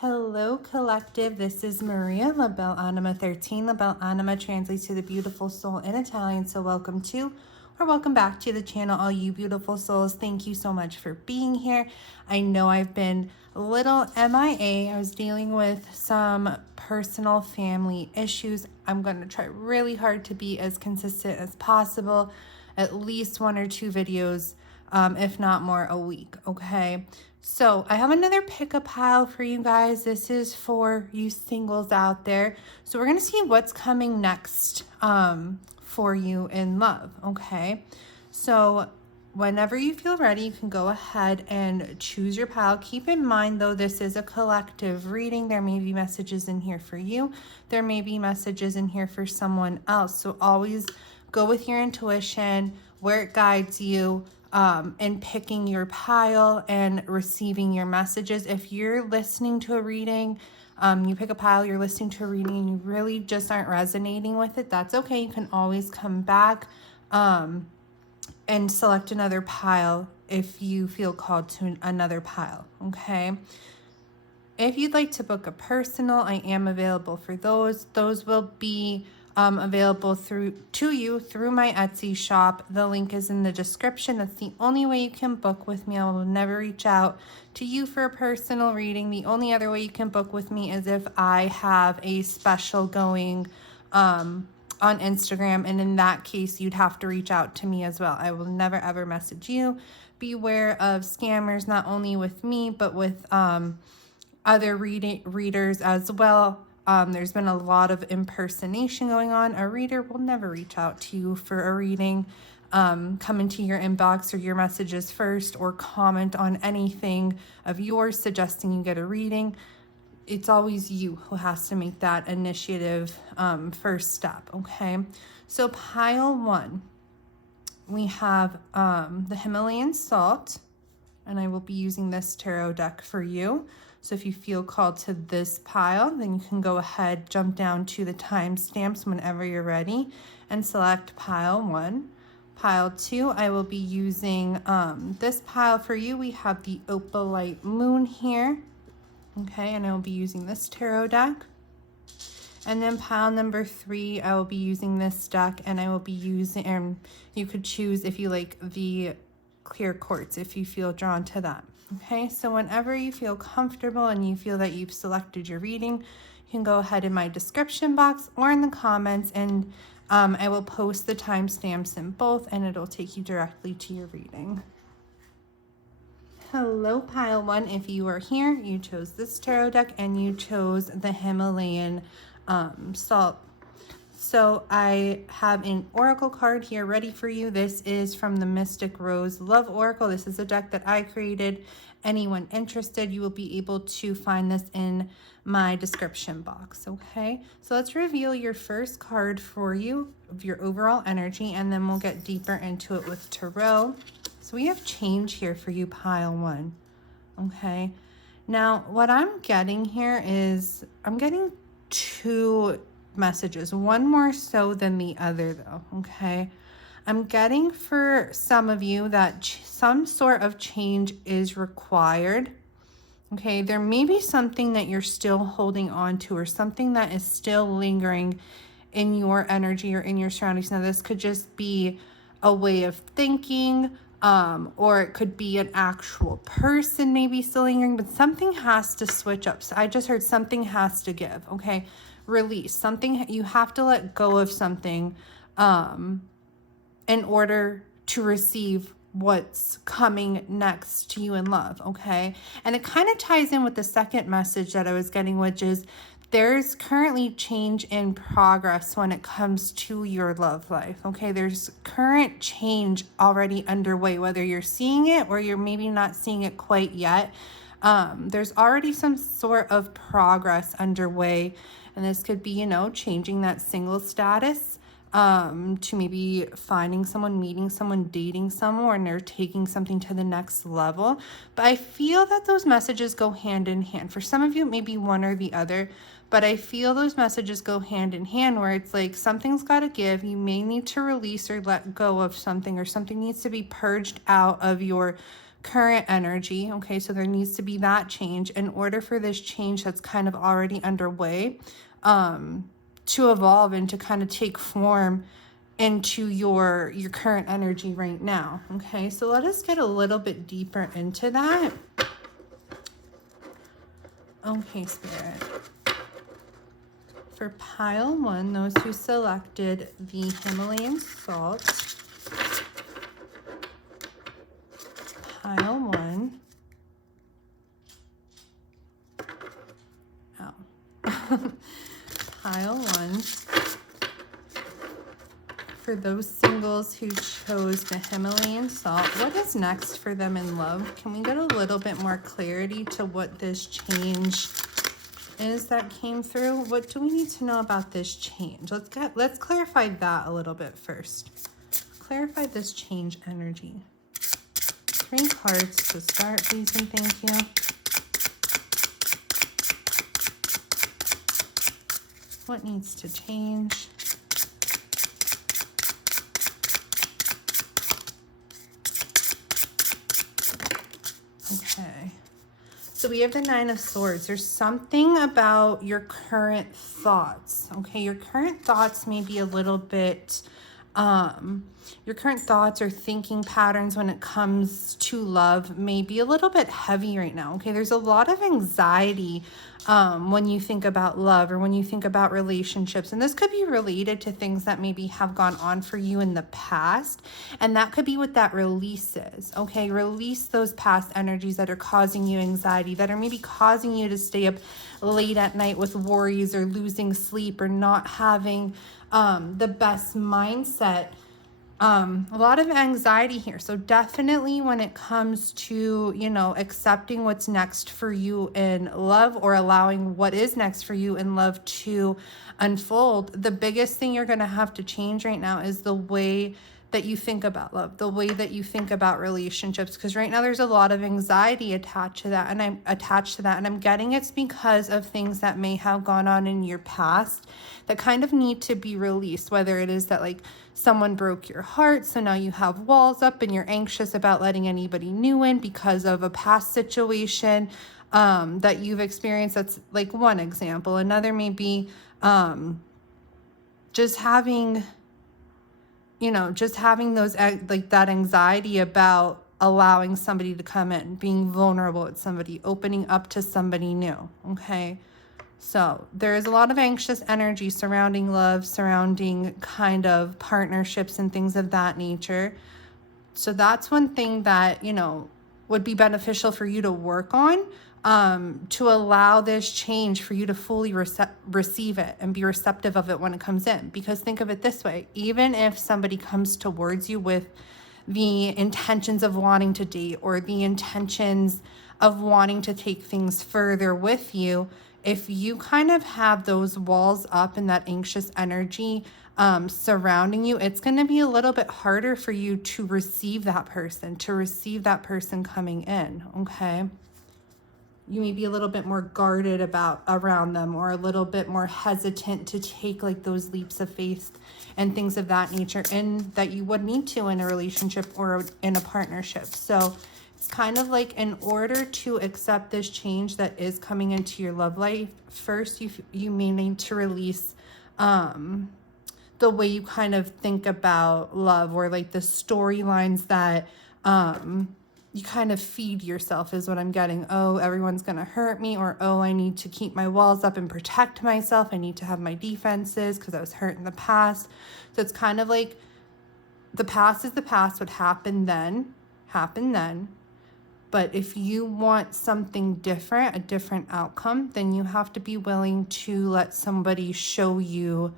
Hello, collective. This is Maria, La Belle Anima 13. La Belle Anima translates to the beautiful soul in Italian. So welcome to or welcome back to the channel, all you beautiful souls. Thank you so much for being here. I know I've been a little MIA. I was dealing with some personal family issues. I'm going to try really hard to be as consistent as possible, at least 1 or 2 videos, if not more, a week, okay? So I have another pick-up pile for you guys. This is for you singles out there. So we're going to see what's coming next for you in love, okay? So whenever you feel ready, you can go ahead and choose your pile. Keep in mind, though, this is a collective reading. There may be messages in here for you. There may be messages in here for someone else. So always go with your intuition, where it guides you, in picking your pile and receiving your messages. If you're listening to a reading, you pick a pile, you're listening to a reading, and you really just aren't resonating with it, that's okay. You can always come back and select another pile if you feel called to another pile, okay? If you'd like to book a personal, I am available for those. Those will be available to you through my Etsy shop. The link is in the description. That's the only way you can book with me. I will never reach out to you for a personal reading. The only other way you can book with me is if I have a special going on Instagram, and in that case you'd have to reach out to me as well. I will never ever message you. Beware of scammers, not only with me but with other readers as well. There's been a lot of impersonation going on. A reader will never reach out to you for a reading, come into your inbox or your messages first, or comment on anything of yours suggesting you get a reading. It's always you who has to make that initiative first step, okay? So pile 1, we have the Himalayan salt, and I will be using this tarot deck for you. So if you feel called to this pile, then you can go ahead, jump down to the timestamps whenever you're ready and select pile 1. Pile 2, I will be using this pile for you. We have the Opalite Moon here. Okay, and I will be using this tarot deck. And then pile number 3, I will be using this deck, and I will be using, and you could choose if you like the clear quartz, if you feel drawn to that. Okay, so whenever you feel comfortable and you feel that you've selected your reading, you can go ahead in my description box or in the comments, and I will post the timestamps in both, and it'll take you directly to your reading. Hello, pile 1. If you are here, you chose this tarot deck and you chose the Himalayan salt. So I have an oracle card here ready for you. This is from the Mystic Rose Love Oracle. This is a deck that I created. Anyone interested, you will be able to find this in my description box, okay? So let's reveal your first card for you of your overall energy, and then we'll get deeper into it with tarot. So we have change here for you, pile 1, okay? Now, what I'm getting here is I'm getting 2 messages, one more so than the other, though, okay? I'm getting for some of you that some sort of change is required, okay? There may be something that you're still holding on to, or something that is still lingering in your energy or in your surroundings. Now, this could just be a way of thinking, or it could be an actual person maybe still lingering, but something has to switch up. So I just heard something has to give, okay? Release something. You have to let go of something in order to receive what's coming next to you in love, okay? And it kind of ties in with the second message that I was getting, which is there's currently change in progress when it comes to your love life, okay? There's current change already underway, whether you're seeing it or you're maybe not seeing it quite yet. There's already some sort of progress underway, and this could be, you know, changing that single status to maybe finding someone, meeting someone, dating someone, or taking something to the next level. But I feel that those messages go hand in hand. For some of you, it may be one or the other, but I feel those messages go hand in hand, where it's like something's got to give. You may need to release or let go of something, or something needs to be purged out of your current energy. Okay, so there needs to be that change in order for this change that's kind of already underway to evolve and to kind of take form into your current energy right now. Okay, so let us get a little bit deeper into that. Okay, Spirit. For pile 1, those who selected the Himalayan salt, pile 1. Oh. Pile 1. For those singles who chose the Himalayan salt, what is next for them in love? Can we get a little bit more clarity to what this change is that came through? What do we need to know about this change? Let's clarify that a little bit first. Clarify this change energy. 3 cards to start, please and thank you. What needs to change? Okay. So we have the 9 of Swords. There's something about your current thoughts. Okay, your current thoughts may be a little bit, your current thoughts or thinking patterns when it comes to love may be a little bit heavy right now. Okay, there's a lot of anxiety when you think about love or when you think about relationships. And this could be related to things that maybe have gone on for you in the past. And that could be what that release is. Okay, release those past energies that are causing you anxiety, that are maybe causing you to stay up late at night with worries or losing sleep or not having the best mindset. A lot of anxiety here. So definitely when it comes to, you know, accepting what's next for you in love or allowing what is next for you in love to unfold, the biggest thing you're going to have to change right now is the way that you think about love, the way that you think about relationships, because right now there's a lot of anxiety attached to that, and I'm getting it's because of things that may have gone on in your past that kind of need to be released, whether it is that like someone broke your heart, so now you have walls up and you're anxious about letting anybody new in because of a past situation that you've experienced. That's like one example. Another may be just having those, like that anxiety about allowing somebody to come in, being vulnerable with somebody, opening up to somebody new. Okay. So there is a lot of anxious energy surrounding love, surrounding kind of partnerships and things of that nature. So that's one thing that, you know, would be beneficial for you to work on, to allow this change for you to fully receive it and be receptive of it when it comes in. Because think of it this way, even if somebody comes towards you with the intentions of wanting to date or the intentions of wanting to take things further with you, if you kind of have those walls up and that anxious energy surrounding you, it's going to be a little bit harder for you to receive that person coming in. Okay. You may be a little bit more guarded around them, or a little bit more hesitant to take like those leaps of faith and things of that nature, and that you would need to in a relationship or in a partnership. So it's kind of like, in order to accept this change that is coming into your love life, first you may need to release the way you kind of think about love, or like the storylines that you kind of feed yourself, is what I'm getting. Oh, everyone's going to hurt me, or oh, I need to keep my walls up and protect myself. I need to have my defenses because I was hurt in the past. So it's kind of like the past is the past. What happened then, happened then. But if you want something different, a different outcome, then you have to be willing to let somebody show you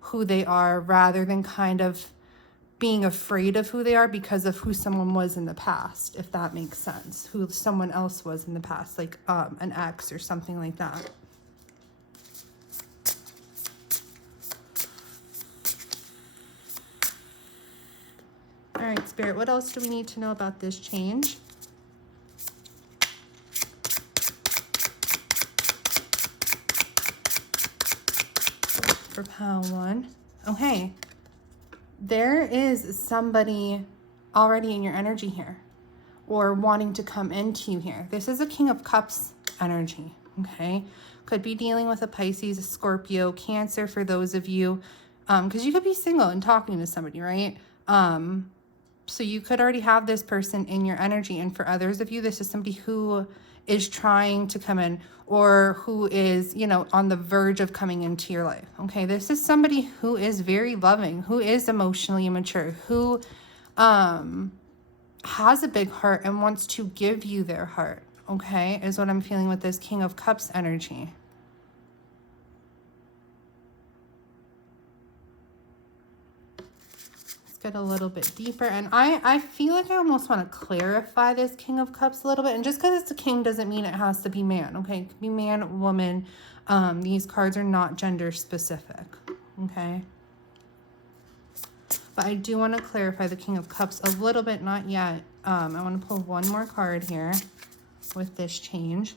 who they are, rather than kind of being afraid of who they are because of who someone was in the past, if that makes sense. Who someone else was in the past, like an ex or something like that. All right, Spirit, what else do we need to know about this change? For pile 1. Okay. There is somebody already in your energy here. or wanting to come into you here. This is a King of Cups energy, okay? Could be dealing with a Pisces, a Scorpio, Cancer for those of you, because you could be single and talking to somebody, right? So you could already have this person in your energy. And for others of you, this is somebody who is trying to come in, or who is, you know, on the verge of coming into your life. Okay, this is somebody who is very loving, who is emotionally immature, who has a big heart and wants to give you their heart. Okay, is what I'm feeling with this King of Cups energy. Get a little bit deeper, and I feel like I almost want to clarify this King of Cups a little bit. And just because it's a king doesn't mean it has to be man. Okay, it could be man, woman. These cards are not gender specific. Okay, but I do want to clarify the King of Cups a little bit. Not yet. I want to pull one more card here with this change.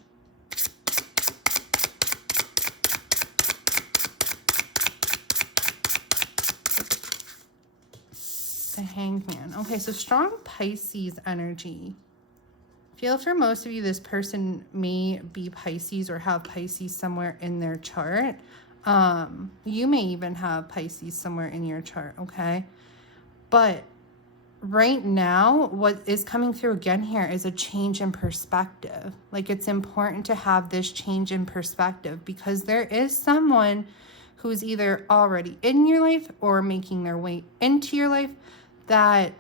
The Hanged Man. Okay, so strong Pisces energy. Feel for most of you, this person may be Pisces or have Pisces somewhere in their chart. You may even have Pisces somewhere in your chart, okay? But right now, what is coming through again here is a change in perspective. Like, it's important to have this change in perspective, because there is someone who's either already in your life or making their way into your life that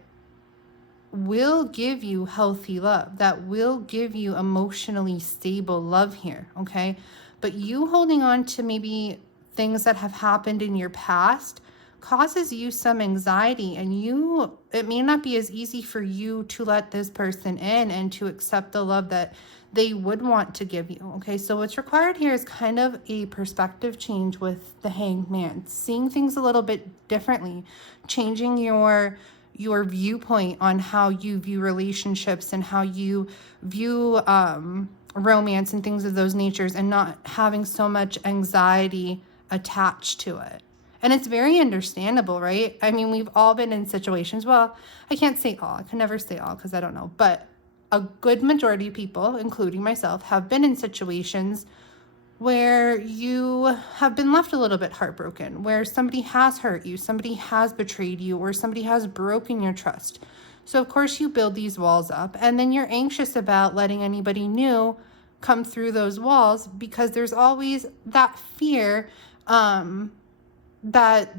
will give you healthy love, that will give you emotionally stable love here, okay? But you holding on to maybe things that have happened in your past causes you some anxiety, and it may not be as easy for you to let this person in and to accept the love that they would want to give you, okay? So what's required here is kind of a perspective change with the Hanged Man, seeing things a little bit differently, changing your viewpoint on how you view relationships and how you view romance and things of those natures, and not having so much anxiety attached to it. And it's very understandable, right? I mean, we've all been in situations, well, I can't say all, I can never say all because I don't know, but a good majority of people, including myself, have been in situations where you have been left a little bit heartbroken, where somebody has hurt you, somebody has betrayed you, or somebody has broken your trust. So of course you build these walls up, and then you're anxious about letting anybody new come through those walls, because there's always that fear that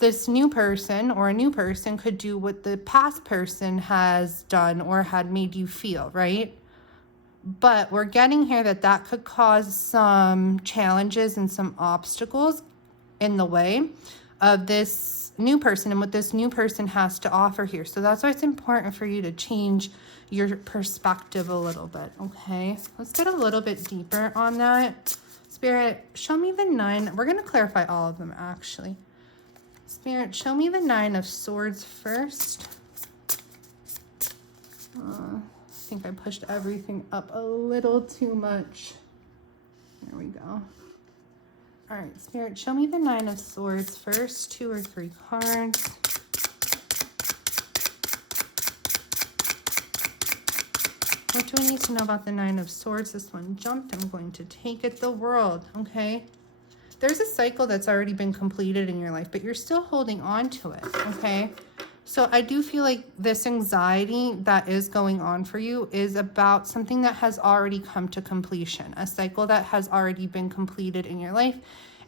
this new person or a new person could do what the past person has done or had made you feel, right? But we're getting here that could cause some challenges and some obstacles in the way of this new person and what this new person has to offer here. So that's why it's important for you to change your perspective a little bit, okay? Let's get a little bit deeper on that. Spirit, show me the 9. We're going to clarify all of them, actually. Spirit, show me the 9 of Swords first. I think I pushed everything up a little too much. There we go. All right, Spirit, show me the 9 of Swords first, 2 or 3 cards. What do I need to know about the 9 of Swords? This one jumped. I'm going to take it. The World, okay? There's a cycle that's already been completed in your life, but you're still holding on to it, okay? So I do feel like this anxiety that is going on for you is about something that has already come to completion, a cycle that has already been completed in your life,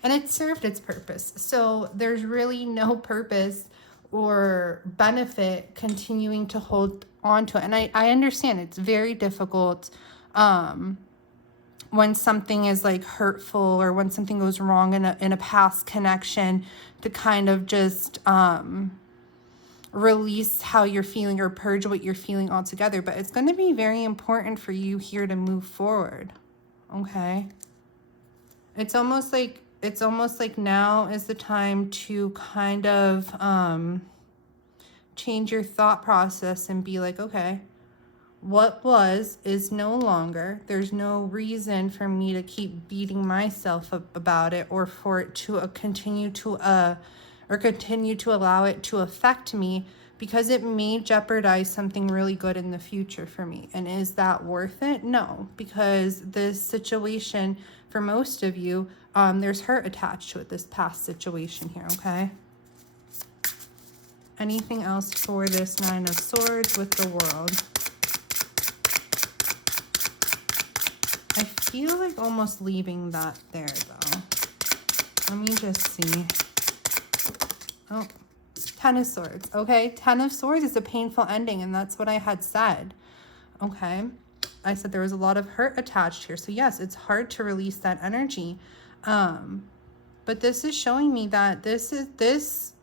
and it served its purpose. So there's really no purpose or benefit continuing to hold on to it. And I understand it's very difficult when something is like hurtful, or when something goes wrong in a past connection, to kind of just release how you're feeling or purge what you're feeling altogether. But it's going to be very important for you here to move forward, okay? It's almost like now is the time to kind of change your thought process and be like, okay, what was is no longer. There's no reason for me to keep beating myself up about it, or for it to continue to allow it to affect me, because it may jeopardize something really good in the future for me. And is that worth it? No, because this situation, for most of you, there's hurt attached to it, this past situation here, okay? Anything else for this Nine of Swords with the World? I feel like almost leaving that there, though. Let me just see. Oh, Ten of Swords. Okay, Ten of Swords is a painful ending, and that's what I had said. Okay, I said there was a lot of hurt attached here. So yes, it's hard to release that energy. But this is showing me that this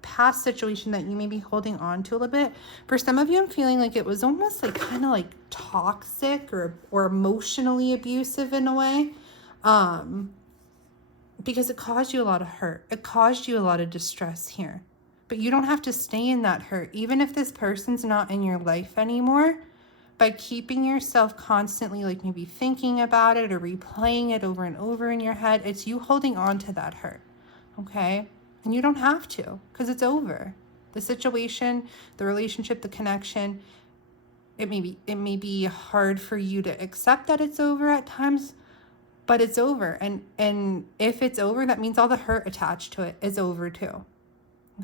past situation that you may be holding on to a little bit. For some of you, I'm feeling like it was almost like kind of like toxic or emotionally abusive in a way. Because it caused you a lot of hurt. It caused you a lot of distress here. But you don't have to stay in that hurt. Even if this person's not in your life anymore, by keeping yourself constantly like maybe thinking about it or replaying it over and over in your head, it's you holding on to that hurt, okay? And you don't have to, because it's over. The situation, the relationship, the connection, it may be hard for you to accept that it's over at times, but it's over. And if it's over, that means all the hurt attached to it is over too.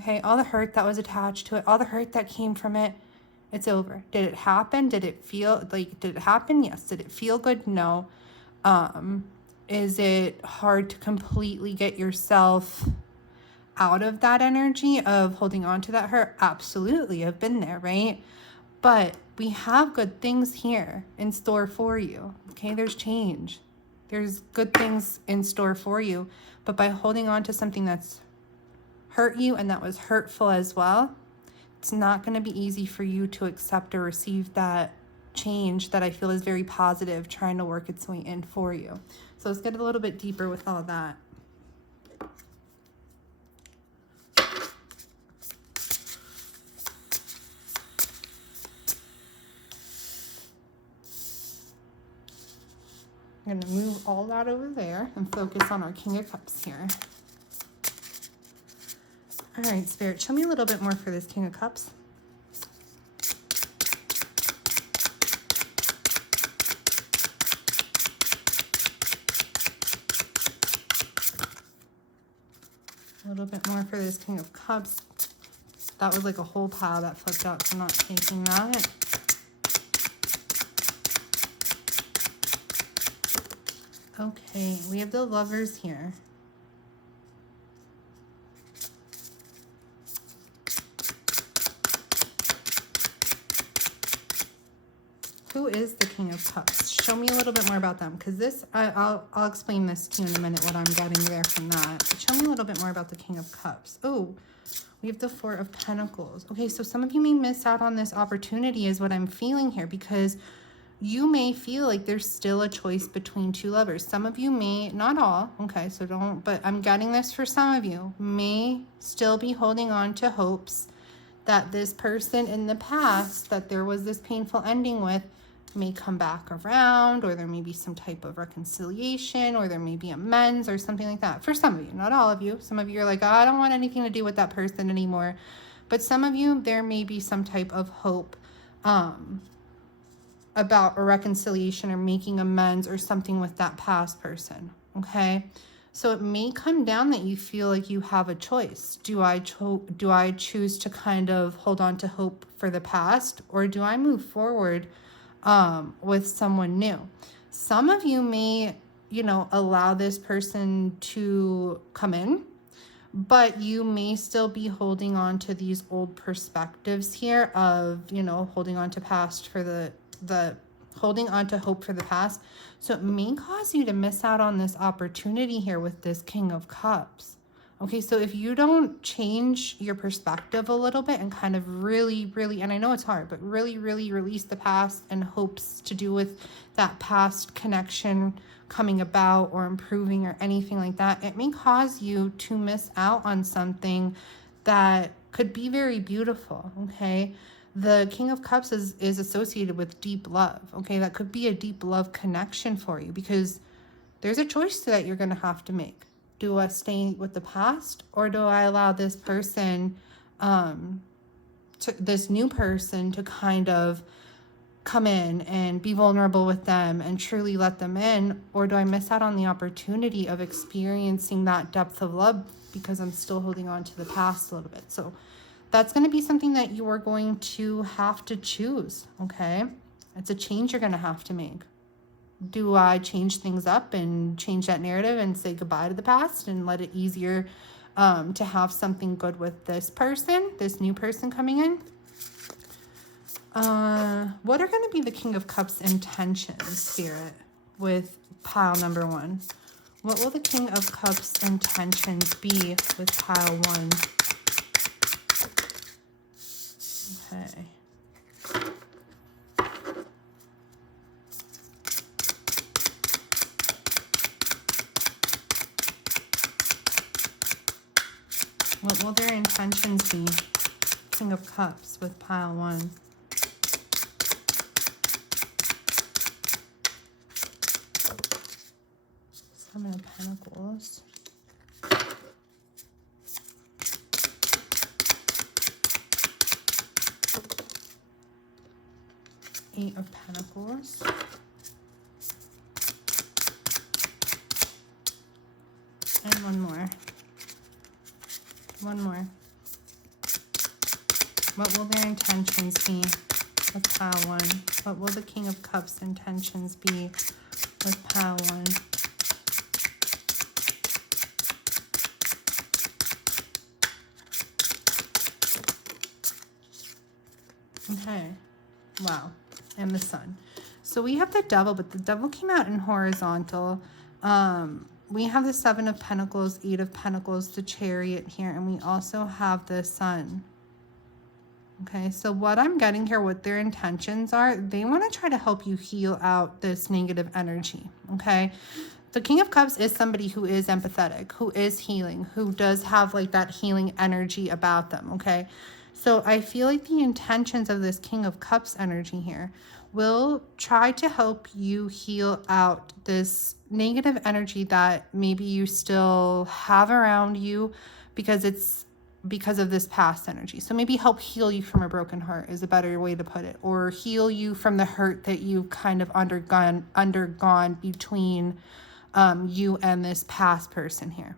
Okay, all the hurt that was attached to it, all the hurt that came from it, it's over. Did it happen? Did it feel like, did it happen? Yes. Did it feel good? No. Is it hard to completely get yourself out of that energy of holding on to that hurt? Absolutely. I've been there, right? But we have good things here in store for you. Okay, there's change. There's good things in store for you. But by holding on to something that's hurt you and that was hurtful as well, it's not going to be easy for you to accept or receive that change that I feel is very positive, trying to work its way in for you. So let's get a little bit deeper with all that. I'm going to move all that over there and focus on our King of Cups here. All right, Spirit, show me a little bit more for this King of Cups. A little bit more for this King of Cups. That was like a whole pile that flipped out, so I'm not taking that. Okay, we have the Lovers here. Who is the King of Cups? Show me a little bit more about them, because this, I'll explain this to you in a minute, what I'm getting there from that. But show me a little bit more about the King of Cups. Oh, we have the Four of Pentacles. Okay, so some of you may miss out on this opportunity is what I'm feeling here, because you may feel like there's still a choice between two lovers. Some of you may, not all, okay, so don't, but I'm getting this for some of you, may still be holding on to hopes that this person in the past that there was this painful ending with may come back around, or there may be some type of reconciliation, or there may be amends or something like that. For some of you, not all of you. Some of you are like, oh, I don't want anything to do with that person anymore. But some of you, there may be some type of hope about a reconciliation or making amends or something with that past person, okay? So it may come down that you feel like you have a choice. Do I choose to kind of hold on to hope for the past, or do I move forward with someone new? Some of you may, allow this person to come in, but you may still be holding on to these old perspectives here of, holding on to past for the holding on to hope for the past. So it may cause you to miss out on this opportunity here with this King of Cups. Okay, so if you don't change your perspective a little bit and kind of really, and I know it's hard, but really release the past and hopes to do with that past connection coming about or improving or anything like that, it may cause you to miss out on something that could be very beautiful, okay? The King of Cups is associated with deep love, okay? That could be a deep love connection for you, because there's a choice that you're going to have to make. Do I stay with the past, or do I allow this person this new person to kind of come in and be vulnerable with them and truly let them in? Or do I miss out on the opportunity of experiencing that depth of love because I'm still holding on to the past a little bit? So that's going to be something that you are going to have to choose, okay? It's a change you're going to have to make. Do I change things up and change that narrative and say goodbye to the past and let it easier to have something good with this person, this new person coming in? What are going to be the King of Cups intentions, Spirit, with pile number 1? What will the King of Cups intentions be with pile 1? Okay. What will their intentions be? King of Cups with pile 1. Seven of Pentacles. Eight of Pentacles. And one more. One more. What will their intentions be with pile 1? What will the King of Cups intentions be with pile 1? Okay. Wow. And the Sun. So we have the Devil, but the Devil came out in horizontal. We have the Seven of Pentacles, Eight of Pentacles, the Chariot here, and we also have the Sun. Okay, so what I'm getting here, what their intentions are, they want to try to help you heal out this negative energy, okay? The King of Cups is somebody who is empathetic, who is healing, who does have like that healing energy about them, okay? So I feel like the intentions of this King of Cups energy here will try to help you heal out this negative energy that maybe you still have around you because of this past energy. So maybe help heal you from a broken heart is a better way to put it, or heal you from the hurt that you've kind of undergone between you and this past person here.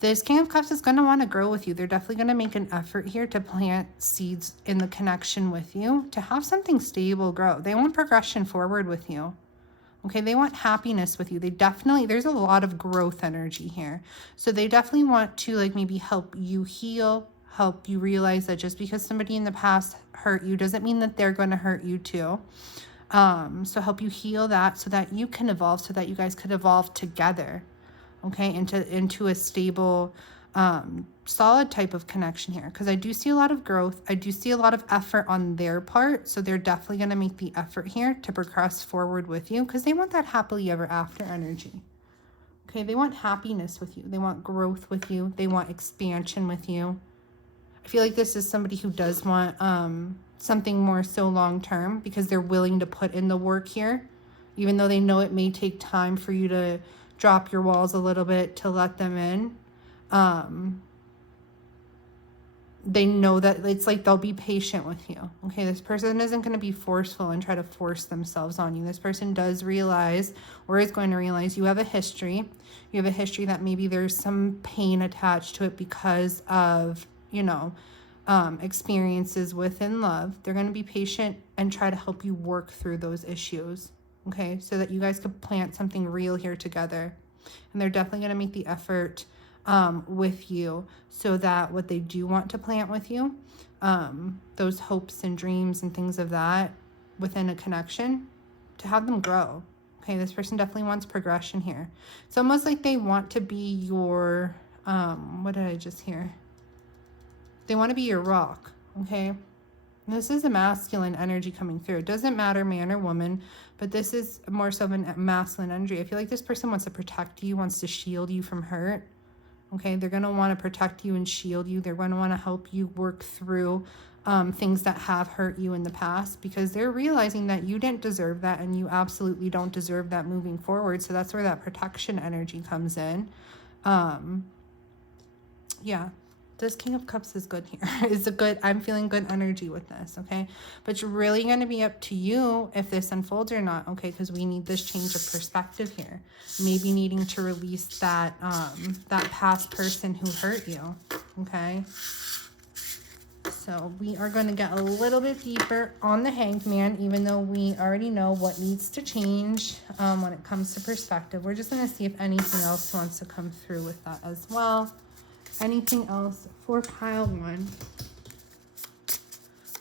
This King of Cups is going to want to grow with you. They're definitely going to make an effort here to plant seeds in the connection with you, to have something stable grow. They want progression forward with you. Okay, they want happiness with you. There's a lot of growth energy here. So they definitely want to like maybe help you heal, help you realize that just because somebody in the past hurt you doesn't mean that they're going to hurt you too. So help you heal that so that you can evolve, so that you guys could evolve together. Okay, into a stable, solid type of connection here. Because I do see a lot of growth. I do see a lot of effort on their part. So they're definitely going to make the effort here to progress forward with you. Because they want that happily ever after energy. Okay, they want happiness with you. They want growth with you. They want expansion with you. I feel like this is somebody who does want something more so long term. Because they're willing to put in the work here. Even though they know it may take time for you to drop your walls a little bit to let them in. They know that it's like they'll be patient with you. Okay, this person isn't going to be forceful and try to force themselves on you. This person does realize, or is going to realize, you have a history. You have a history that maybe there's some pain attached to it because of, experiences within love. They're going to be patient and try to help you work through those issues. Okay, so that you guys could plant something real here together. And they're definitely going to make the effort with you so that what they do want to plant with you, those hopes and dreams and things of that within a connection, to have them grow. Okay, this person definitely wants progression here. It's almost like they want to be your, what did I just hear? They want to be your rock, okay? This is a masculine energy coming through. It doesn't matter man or woman, but this is more so of a masculine energy. I feel like this person wants to protect you, wants to shield you from hurt. Okay, they're going to want to protect you and shield you. They're going to want to help you work through things that have hurt you in the past, because they're realizing that you didn't deserve that and you absolutely don't deserve that moving forward. So that's where that protection energy comes in. Yeah. this King of Cups is good here. It's a good, I'm feeling good energy with this, okay? But it's really going to be up to you if this unfolds or not, okay? Because we need this change of perspective here. Maybe needing to release that, that past person who hurt you, okay? So we are going to get a little bit deeper on the Hanged Man, even though we already know what needs to change when it comes to perspective. We're just going to see if anything else wants to come through with that as well. Anything else for pile 1?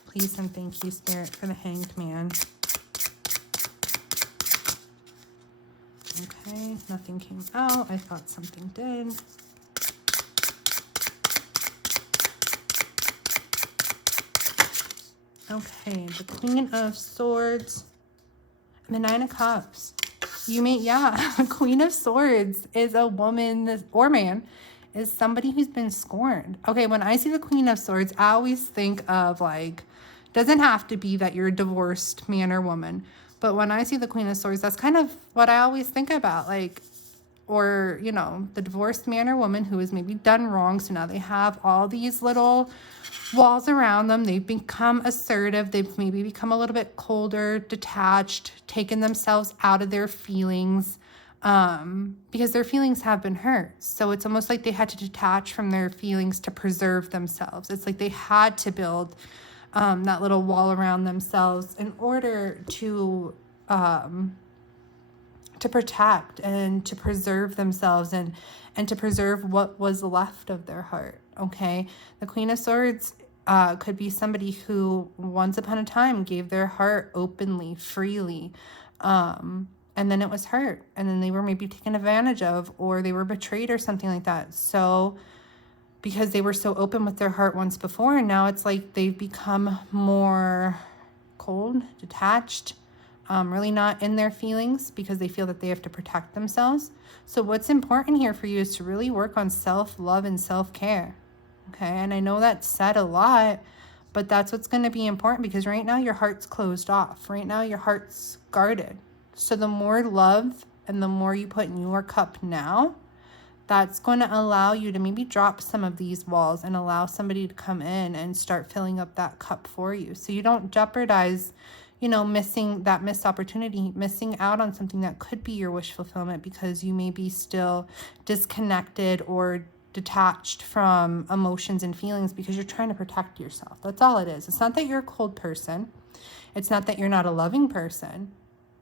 Please and thank you, Spirit, for the Hanged Man. Okay, nothing came out. I thought something did. Okay, the Queen of Swords and the Nine of Cups. You may, yeah, Queen of Swords is a woman or man, is somebody who's been scorned. Okay, when I see the Queen of Swords, I always think of like, doesn't have to be that you're a divorced man or woman, but when I see the Queen of Swords, that's kind of what I always think about, like, or, you know, the divorced man or woman who has maybe done wrong. So now they have all these little walls around them. They've become assertive. They've maybe become a little bit colder, detached, taken themselves out of their feelings because their feelings have been hurt. So it's almost like they had to detach from their feelings to preserve themselves. It's like they had to build that little wall around themselves in order to protect and to preserve themselves and to preserve what was left of their heart, okay? The Queen of Swords could be somebody who once upon a time gave their heart openly, freely, and then it was hurt, and then they were maybe taken advantage of, or they were betrayed or something like that. So because they were so open with their heart once before, and now it's like they've become more cold, detached, really not in their feelings because they feel that they have to protect themselves. So what's important here for you is to really work on self-love and self-care, okay? And I know that's said a lot, but that's what's going to be important because right now your heart's closed off. Right now your heart's guarded. So the more love and the more you put in your cup now, that's going to allow you to maybe drop some of these walls and allow somebody to come in and start filling up that cup for you. So you don't jeopardize, you know, missing that missed opportunity, missing out on something that could be your wish fulfillment because you may be still disconnected or detached from emotions and feelings because you're trying to protect yourself. That's all it is. It's not that you're a cold person. It's not that you're not a loving person.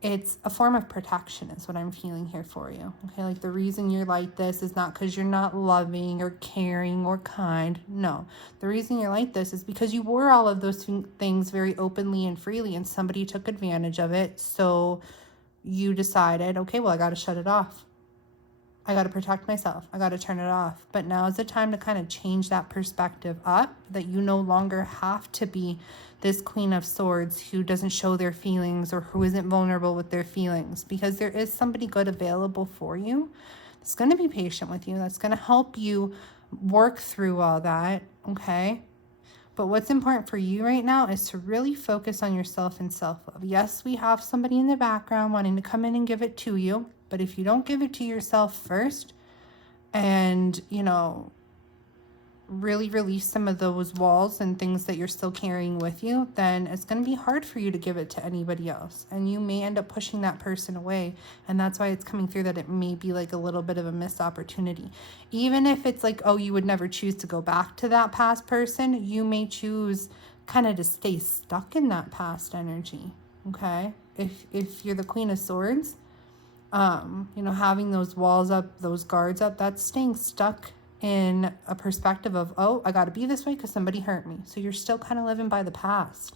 It's a form of protection is what I'm feeling here for you. Okay, like the reason you're like this is not because you're not loving or caring or kind. No, the reason you're like this is because you were all of those things very openly and freely and somebody took advantage of it. So you decided, okay, well, I got to shut it off. I got to protect myself. I got to turn it off. But now is the time to kind of change that perspective up, that you no longer have to be this Queen of Swords who doesn't show their feelings or who isn't vulnerable with their feelings, because there is somebody good available for you that's going to be patient with you, that's going to help you work through all that, okay? But what's important for you right now is to really focus on yourself and self-love. Yes, we have somebody in the background wanting to come in and give it to you, but if you don't give it to yourself first and, you know, really release some of those walls and things that you're still carrying with you, then it's going to be hard for you to give it to anybody else. And you may end up pushing that person away. And that's why it's coming through that it may be like a little bit of a missed opportunity. Even if it's like, oh, you would never choose to go back to that past person, you may choose kind of to stay stuck in that past energy. Okay. If you're the Queen of Swords, you know, having those walls up, those guards up, that's staying stuck in a perspective of, oh, I got to be this way because somebody hurt me. So you're still kind of living by the past.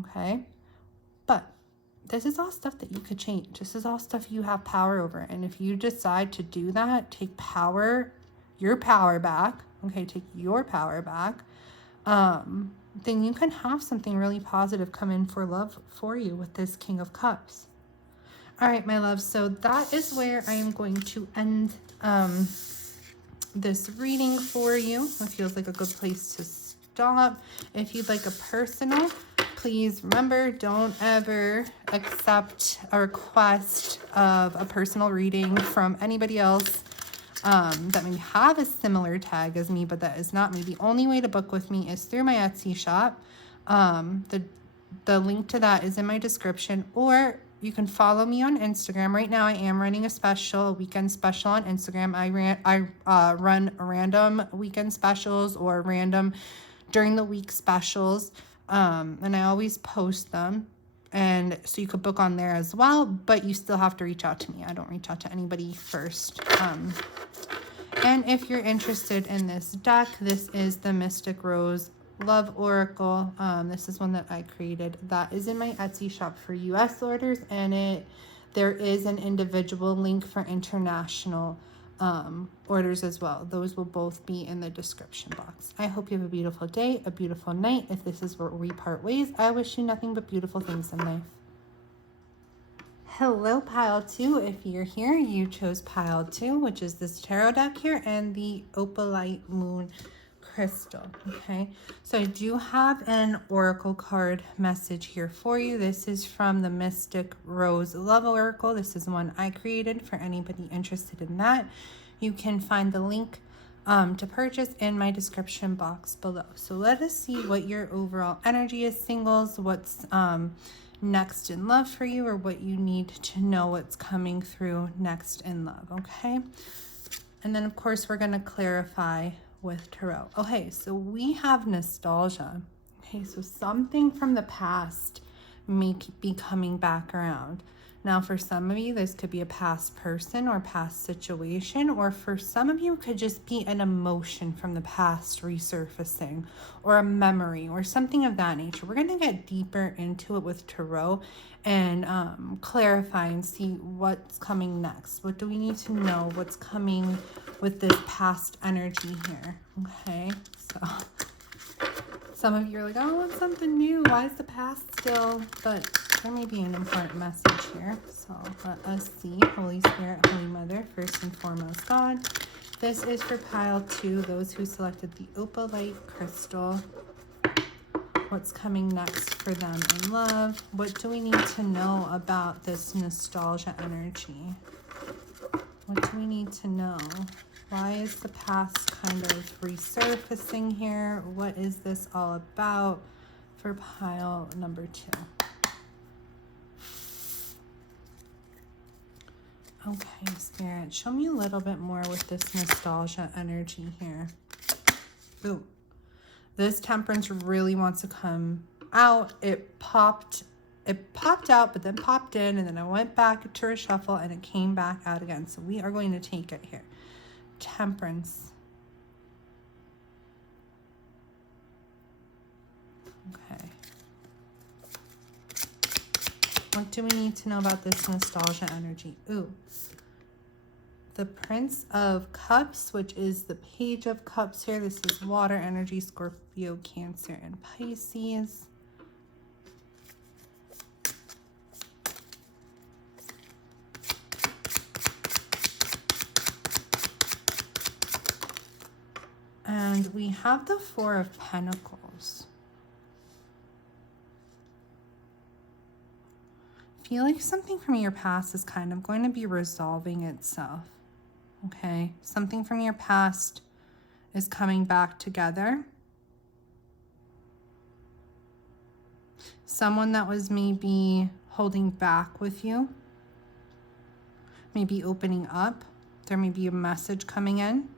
Okay. But this is all stuff that you could change. This is all stuff you have power over. And if you decide to do that, take your power back. Okay. Take your power back. Then you can have something really positive come in for love for you with this King of Cups. All right, my love. So that is where I am going to end, this reading for you. It feels like a good place to stop. If you'd like a personal, please remember, don't ever accept a request of a personal reading from anybody else that maybe have a similar tag as me, but that is not me, the only way to book with me is through my Etsy shop. The link to that is in my description, or you can follow me on Instagram. Right now I am running a weekend special on Instagram. I run random weekend specials or random during the week specials, and I always post them. And so you could book on there as well, but you still have to reach out to me. I don't reach out to anybody first. And if you're interested in this deck, this is the Mystic Rose Love Oracle. This is one that I created. That is in my Etsy shop for US orders, and there is an individual link for international orders as well. Those will both be in the description box. I hope you have a beautiful day, a beautiful night. If this is where we part ways, I wish you nothing but beautiful things in life. Hello, pile 2. If you're here, you chose pile 2, which is this tarot deck here and the opalite moon crystal. Okay, so I do have an oracle card message here for you. This is from the Mystic Rose Love Oracle. This is one I created for anybody interested in that. You can find the link to purchase in my description box below. So let us see what your overall energy is, singles, what's next in love for you, or what you need to know what's coming through next in love. Okay, and then of course we're going to clarify with tarot. Okay, so we have nostalgia. Okay, so something from the past may be coming back around. Now, for some of you, this could be a past person or past situation, or for some of you, it could just be an emotion from the past resurfacing, or a memory, or something of that nature. We're going to get deeper into it with tarot and clarify and see what's coming next. What do we need to know? What's coming with this past energy here? Okay, so some of you are like, oh, I want something new. Why is the past still? But there may be an important message here. So let us see. Holy Spirit, Holy Mother, first and foremost, God. This is for pile 2, those who selected the opalite crystal. What's coming next for them in love? What do we need to know about this nostalgia energy? What do we need to know? Why is the past kind of resurfacing here? What is this all about for pile number 2? Okay, Spirit, show me a little bit more with this nostalgia energy here. Ooh, this Temperance really wants to come out. It popped out, but then popped in, and then I went back to reshuffle, and it came back out again. So we are going to take it here. Temperance. Okay. What do we need to know about this nostalgia energy? Ooh. The Prince of Cups, which is the Page of Cups here. This is water energy, Scorpio, Cancer, and Pisces. And we have the Four of Pentacles. I feel like something from your past is kind of going to be resolving itself. Okay, something from your past is coming back together. Someone that was maybe holding back with you, maybe opening up. There may be a message coming in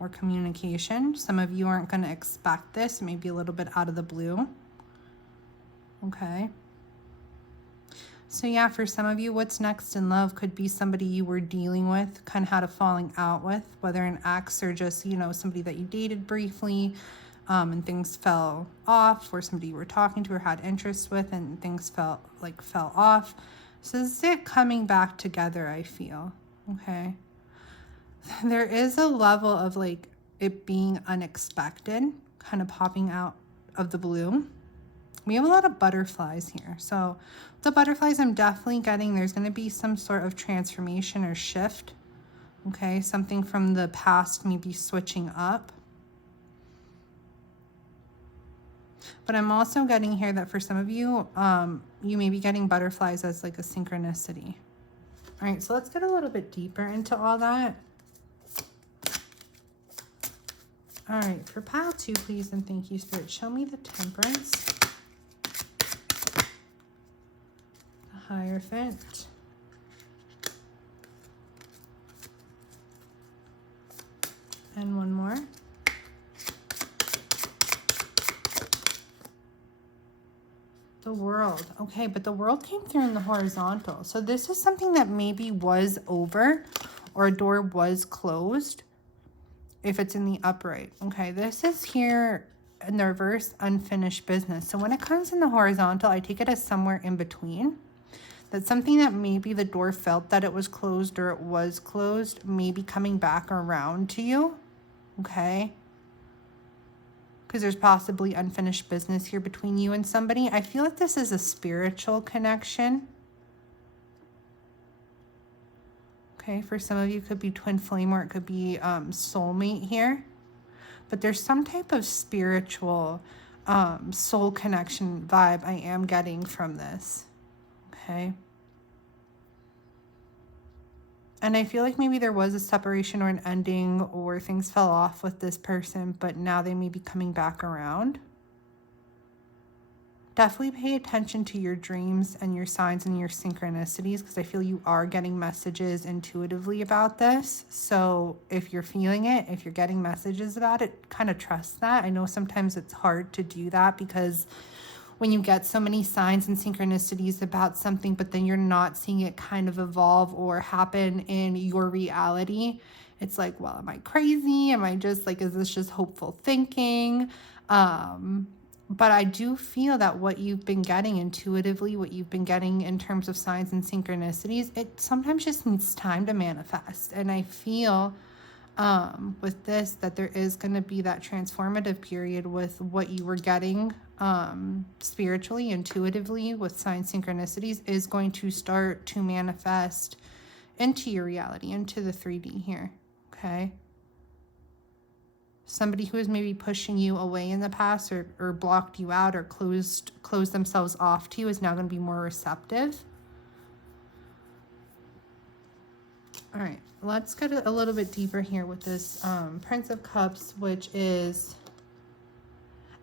or communication. Some of you aren't going to expect this, maybe a little bit out of the blue. Okay. So yeah, for some of you, what's next in love could be somebody you were dealing with, kind of had a falling out with, whether an ex or just, you know, somebody that you dated briefly and things fell off, or somebody you were talking to or had interest with and things fell off. So this is it coming back together, I feel. Okay. There is a level of like it being unexpected, kind of popping out of the blue. We have a lot of butterflies here. So the butterflies, I'm definitely getting there's going to be some sort of transformation or shift. Okay, something from the past maybe switching up. But I'm also getting here that for some of you, you may be getting butterflies as like a synchronicity. All right, so let's get a little bit deeper into all that. All right, for pile 2, please and thank you, Spirit. Show me the Temperance, the Hierophant, and one more. The World. Okay, but the World came through in the horizontal. So this is something that maybe was over, or a door was closed if it's in the upright. Okay, this is here in the reverse, unfinished business. So when it comes in the horizontal, I take it as somewhere in between. That's something that maybe the door felt that it was closed, or it was closed, maybe coming back around to you. Okay, because there's possibly unfinished business here between you and somebody. I feel like this is a spiritual connection. Okay, for some of you, it could be twin flame, or it could be soulmate here. But there's some type of spiritual soul connection vibe I am getting from this. Okay. And I feel like maybe there was a separation or an ending, or things fell off with this person, but now they may be coming back around. Definitely pay attention to your dreams and your signs and your synchronicities, because I feel you are getting messages intuitively about this. So if you're feeling it, if you're getting messages about it, kind of trust that. I know sometimes it's hard to do that, because when you get so many signs and synchronicities about something, but then you're not seeing it kind of evolve or happen in your reality, it's like, well, am I crazy? Am I just like, is this just hopeful thinking? But I do feel that what you've been getting intuitively, what you've been getting in terms of signs and synchronicities, it sometimes just needs time to manifest. And I feel with this that there is going to be that transformative period with what you were getting spiritually, intuitively, with signs, synchronicities, is going to start to manifest into your reality, into the 3D here. Okay. Somebody who is maybe pushing you away in the past, or blocked you out, or closed themselves off to you, is now going to be more receptive. All right, let's get a little bit deeper here with this Prince of Cups, which is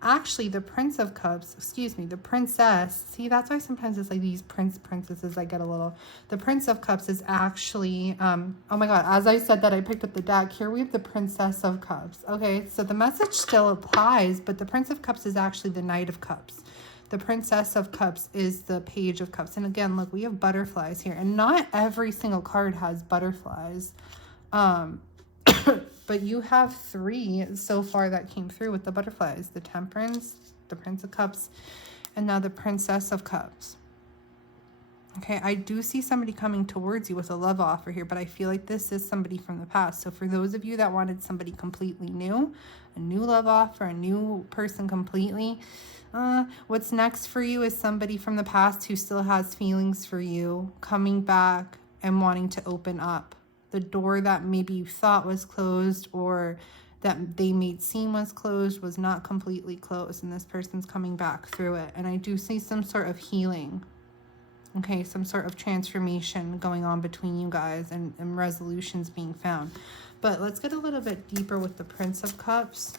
actually the Prince of Cups, excuse me, the Princess. See, that's why sometimes it's like these princesses, I get a little. The Prince of Cups is actually, oh my God, as I said that, I picked up the deck. Here we have the Princess of Cups. Okay, so the message still applies, but the Prince of Cups is actually the Knight of Cups. The Princess of Cups is the Page of Cups. And again, look, we have butterflies here. And not every single card has butterflies. But you have 3 so far that came through with the butterflies. The Temperance, the Prince of Cups, and now the Princess of Cups. Okay, I do see somebody coming towards you with a love offer here, but I feel like this is somebody from the past. So for those of you that wanted somebody completely new, a new love offer, a new person completely, what's next for you is somebody from the past who still has feelings for you, coming back and wanting to open up. The door that maybe you thought was closed, or that they made seem was closed, was not completely closed, and this person's coming back through it. And I do see some sort of healing. Okay, some sort of transformation going on between you guys, and resolutions being found. But let's get a little bit deeper with the Prince of Cups.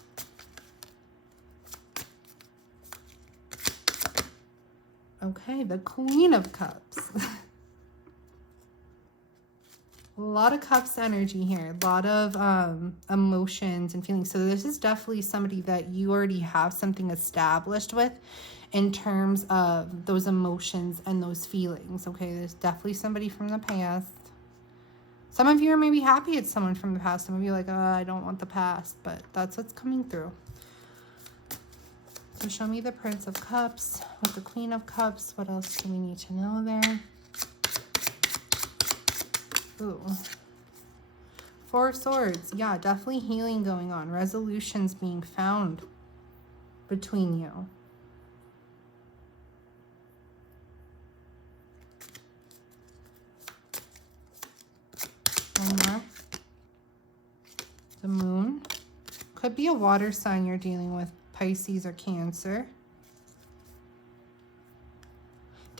Okay, the Queen of Cups. A lot of Cups energy here, a lot of emotions and feelings. So this is definitely somebody that you already have something established with in terms of those emotions and those feelings. Okay, there's definitely somebody from the past. Some of you are maybe happy it's someone from the past. Some of you are like, oh, I don't want the past, but that's what's coming through. So show me the Prince of Cups with the Queen of Cups. What else do we need to know there? Ooh. 4 of Swords. Yeah, definitely healing going on. Resolutions being found between you. One more. The Moon. Could be a water sign you're dealing with, Pisces or Cancer.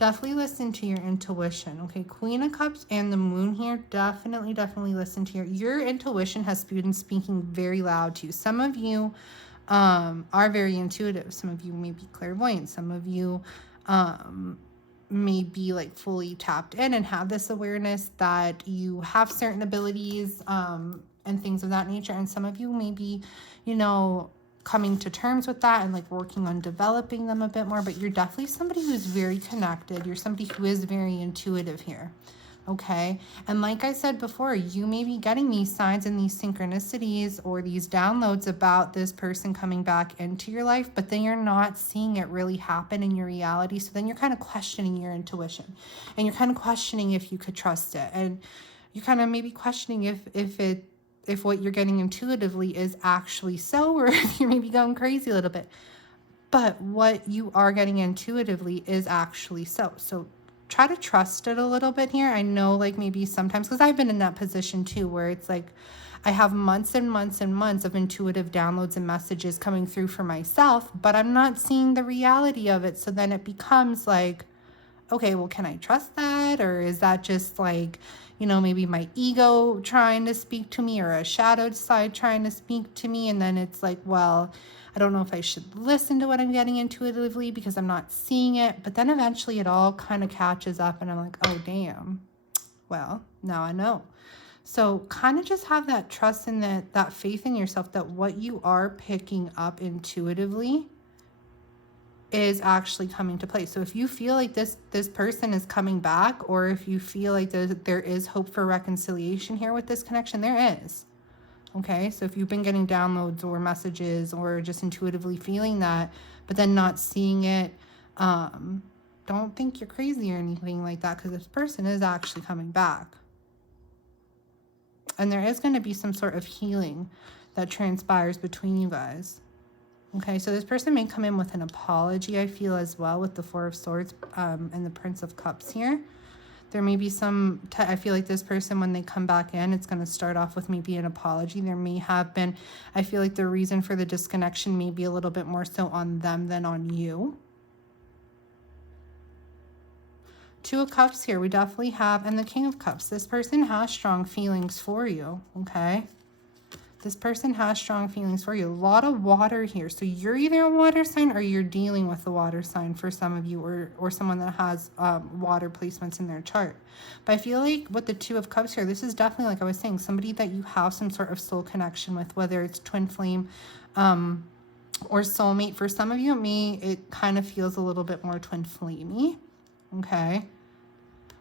definitely listen to your intuition. Okay, Queen of Cups and the Moon here, definitely listen to your intuition has been speaking very loud to you. Some of you are very intuitive. Some of you may be clairvoyant. Some of you may be like fully tapped in and have this awareness that you have certain abilities and things of that nature. And some of you may be, you know, coming to terms with that and like working on developing them a bit more. But you're definitely somebody who's very connected. You're somebody who is very intuitive here. Okay. And like I said before, you may be getting these signs and these synchronicities or these downloads about this person coming back into your life, but then you're not seeing it really happen in your reality. So then you're kind of questioning your intuition and you're kind of questioning if you could trust it. And you're kind of maybe questioning if what you're getting intuitively is actually so, or if you're maybe going crazy a little bit. But what you are getting intuitively is actually so. So try to trust it a little bit here. I know like maybe sometimes, because I've been in that position too, where it's like I have months and months and months of intuitive downloads and messages coming through for myself, but I'm not seeing the reality of it. So then it becomes like, okay, well, can I trust that? Or is that just like, you know, maybe my ego trying to speak to me or a shadowed side trying to speak to me? And then it's like, well, I don't know if I should listen to what I'm getting intuitively because I'm not seeing it. But then eventually it all kind of catches up and I'm like, oh, damn. Well, now I know. So kind of just have that trust in that faith in yourself that what you are picking up intuitively is actually coming to play. So if you feel like this person is coming back, or if you feel like there is hope for reconciliation here with this connection, there is. Okay, so if you've been getting downloads or messages or just intuitively feeling that, but then not seeing it, don't think you're crazy or anything like that, because this person is actually coming back. And there is going to be some sort of healing that transpires between you guys. Okay, so this person may come in with an apology, I feel, as well, with the Four of Swords and the Prince of Cups here. There may be I feel like this person, when they come back in, it's going to start off with maybe an apology. There may have been, I feel like the reason for the disconnection may be a little bit more so on them than on you. Two of Cups here, we definitely have, and the King of Cups. This person has strong feelings for you, okay? This person has strong feelings for you. A lot of water here. So you're either a water sign or you're dealing with a water sign for some of you, or someone that has water placements in their chart. But I feel like with the Two of Cups here, this is definitely, like I was saying, somebody that you have some sort of soul connection with, whether it's twin flame or soulmate. For some of you, it kind of feels a little bit more twin flamey. Okay.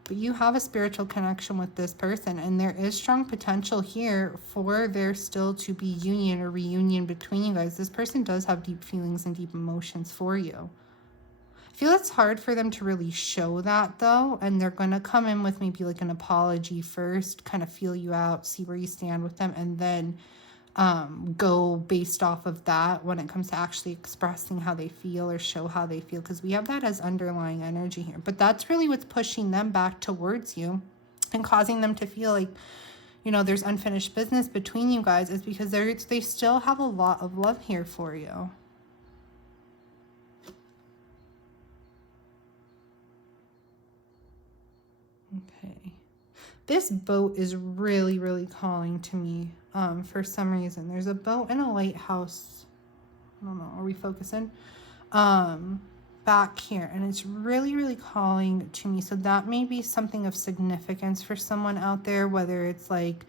But you have a spiritual connection with this person, and there is strong potential here for there still to be union or reunion between you guys. This person does have deep feelings and deep emotions for you. I feel it's hard for them to really show that though, and they're going to come in with maybe like an apology first, kind of feel you out, see where you stand with them, and then go based off of that when it comes to actually expressing how they feel or show how they feel, because we have that as underlying energy here. But that's really what's pushing them back towards you and causing them to feel like, you know, there's unfinished business between you guys, is because they still have a lot of love here for you. Okay. This boat is really, really calling to me. For some reason, there's a boat and a lighthouse. I don't know. Are we focusing? Back here, and it's really, really calling to me. So that may be something of significance for someone out there, whether it's like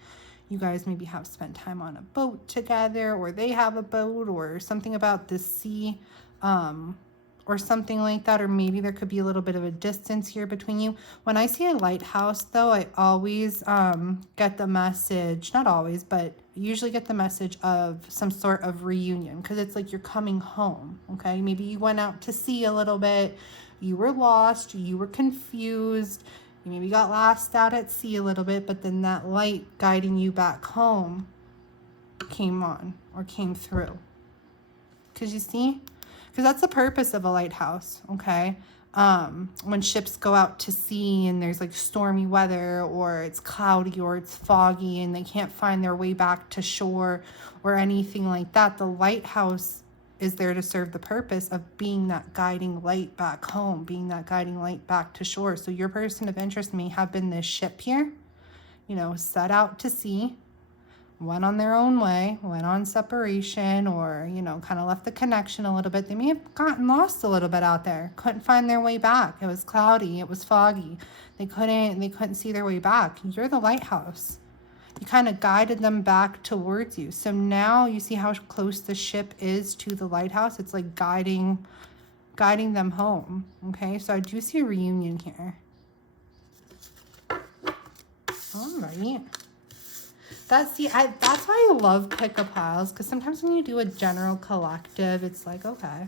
you guys maybe have spent time on a boat together, or they have a boat, or something about the sea, or something like that, or maybe there could be a little bit of a distance here between you. When I see a lighthouse though, I always get the message, not always, but usually get the message of some sort of reunion, because it's like you're coming home. Okay, maybe you went out to sea a little bit, you were lost, you were confused, you maybe got lost out at sea a little bit, but then that light guiding you back home came on or came through. Because you see, because that's the purpose of a lighthouse, okay? When ships go out to sea and there's like stormy weather, or it's cloudy, or it's foggy, and they can't find their way back to shore or anything like that, the lighthouse is there to serve the purpose of being that guiding light back home, being that guiding light back to shore. So your person of interest may have been this ship here, you know, set out to sea, went on their own way, went on separation, or, you know, kind of left the connection a little bit. They may have gotten lost a little bit out there, couldn't find their way back. It was cloudy, it was foggy. They couldn't see their way back. You're the lighthouse. You kind of guided them back towards you. So now you see how close the ship is to the lighthouse. It's like guiding them home. Okay, so I do see a reunion here. All right. That's why I love pick-up piles, because sometimes when you do a general collective, it's like, okay.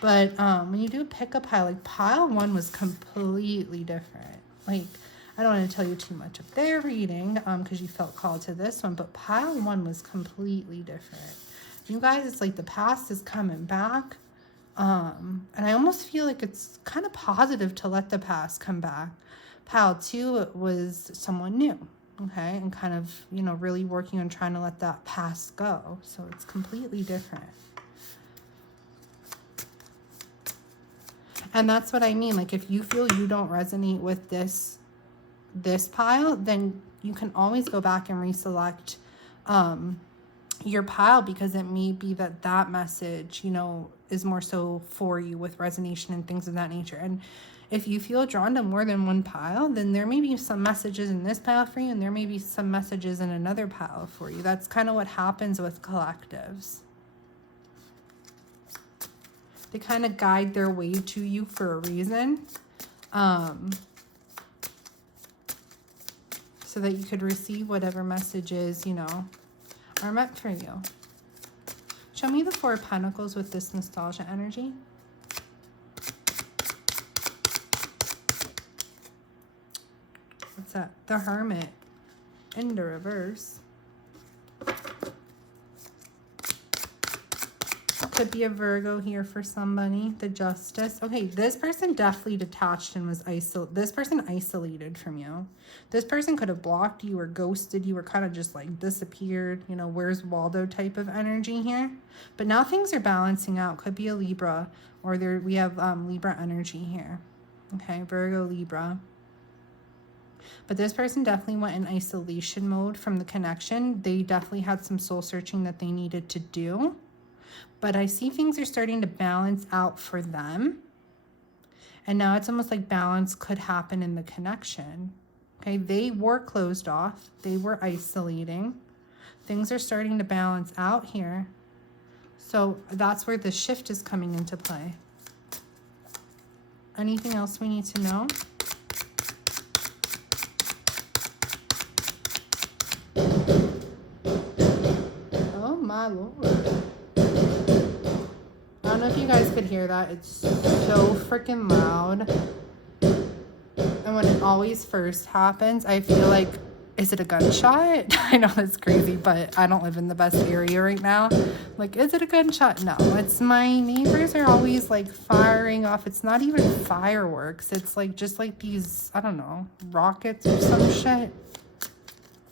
But when you do a pick-up pile, like pile 1 was completely different. Like, I don't want to tell you too much of their reading because you felt called to this one, but pile 1 was completely different. You guys, it's like the past is coming back. And I almost feel like it's kind of positive to let the past come back. Pile 2 was someone new, okay? And kind of, you know, really working on trying to let that past go. So it's completely different. And that's what I mean. Like, if you feel you don't resonate with this pile, then you can always go back and reselect your pile, because it may be that message, you know, is more so for you with resonation and things of that nature. And if you feel drawn to more than one pile, then there may be some messages in this pile for you, and there may be some messages in another pile for you. That's kind of what happens with collectives. They kind of guide their way to you for a reason. So that you could receive whatever messages, you know, are meant for you. Show me the 4 of Pentacles with this nostalgia energy. What's that? The Hermit in the reverse. Could be a Virgo here for somebody. The Justice. Okay, this person definitely detached and was this person isolated from you. This person could have blocked you or ghosted you or kind of just like disappeared. You know, where's Waldo type of energy here. But now things are balancing out. Could be a Libra, or we have Libra energy here. Okay, Virgo, Libra. But this person definitely went in isolation mode from the connection. They definitely had some soul searching that they needed to do. But I see things are starting to balance out for them. And now it's almost like balance could happen in the connection. Okay, they were closed off. They were isolating. Things are starting to balance out here. So that's where the shift is coming into play. Anything else we need to know? Oh my Lord. I don't know if you guys could hear that. It's so freaking loud. And when it always first happens, I feel like, is it a gunshot? I know that's crazy, but I don't live in the best area right now. Like, is it a gunshot? No, it's my neighbors are always like firing off. It's not even fireworks. It's like just like these, I don't know, rockets or some shit.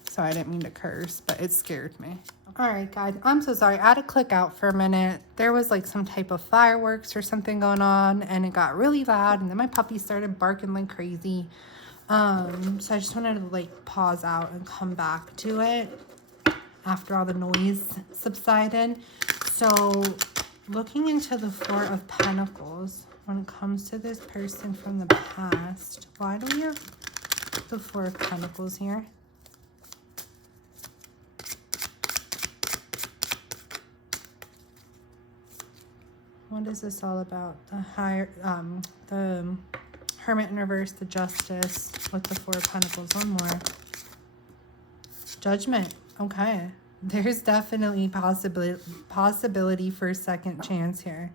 Sorry, I didn't mean to curse, but it scared me. All right, guys, I'm so sorry. I had to click out for a minute. There was like some type of fireworks or something going on, and it got really loud, and then my puppy started barking like crazy. So I just wanted to like pause out and come back to it after all the noise subsided. So looking into the 4 of Pentacles, when it comes to this person from the past, why do we have the 4 of Pentacles here? What is this all about? The Hermit in reverse, the Justice with the 4 of Pentacles. One more. Judgment. Okay. There's definitely possibility for a second chance here.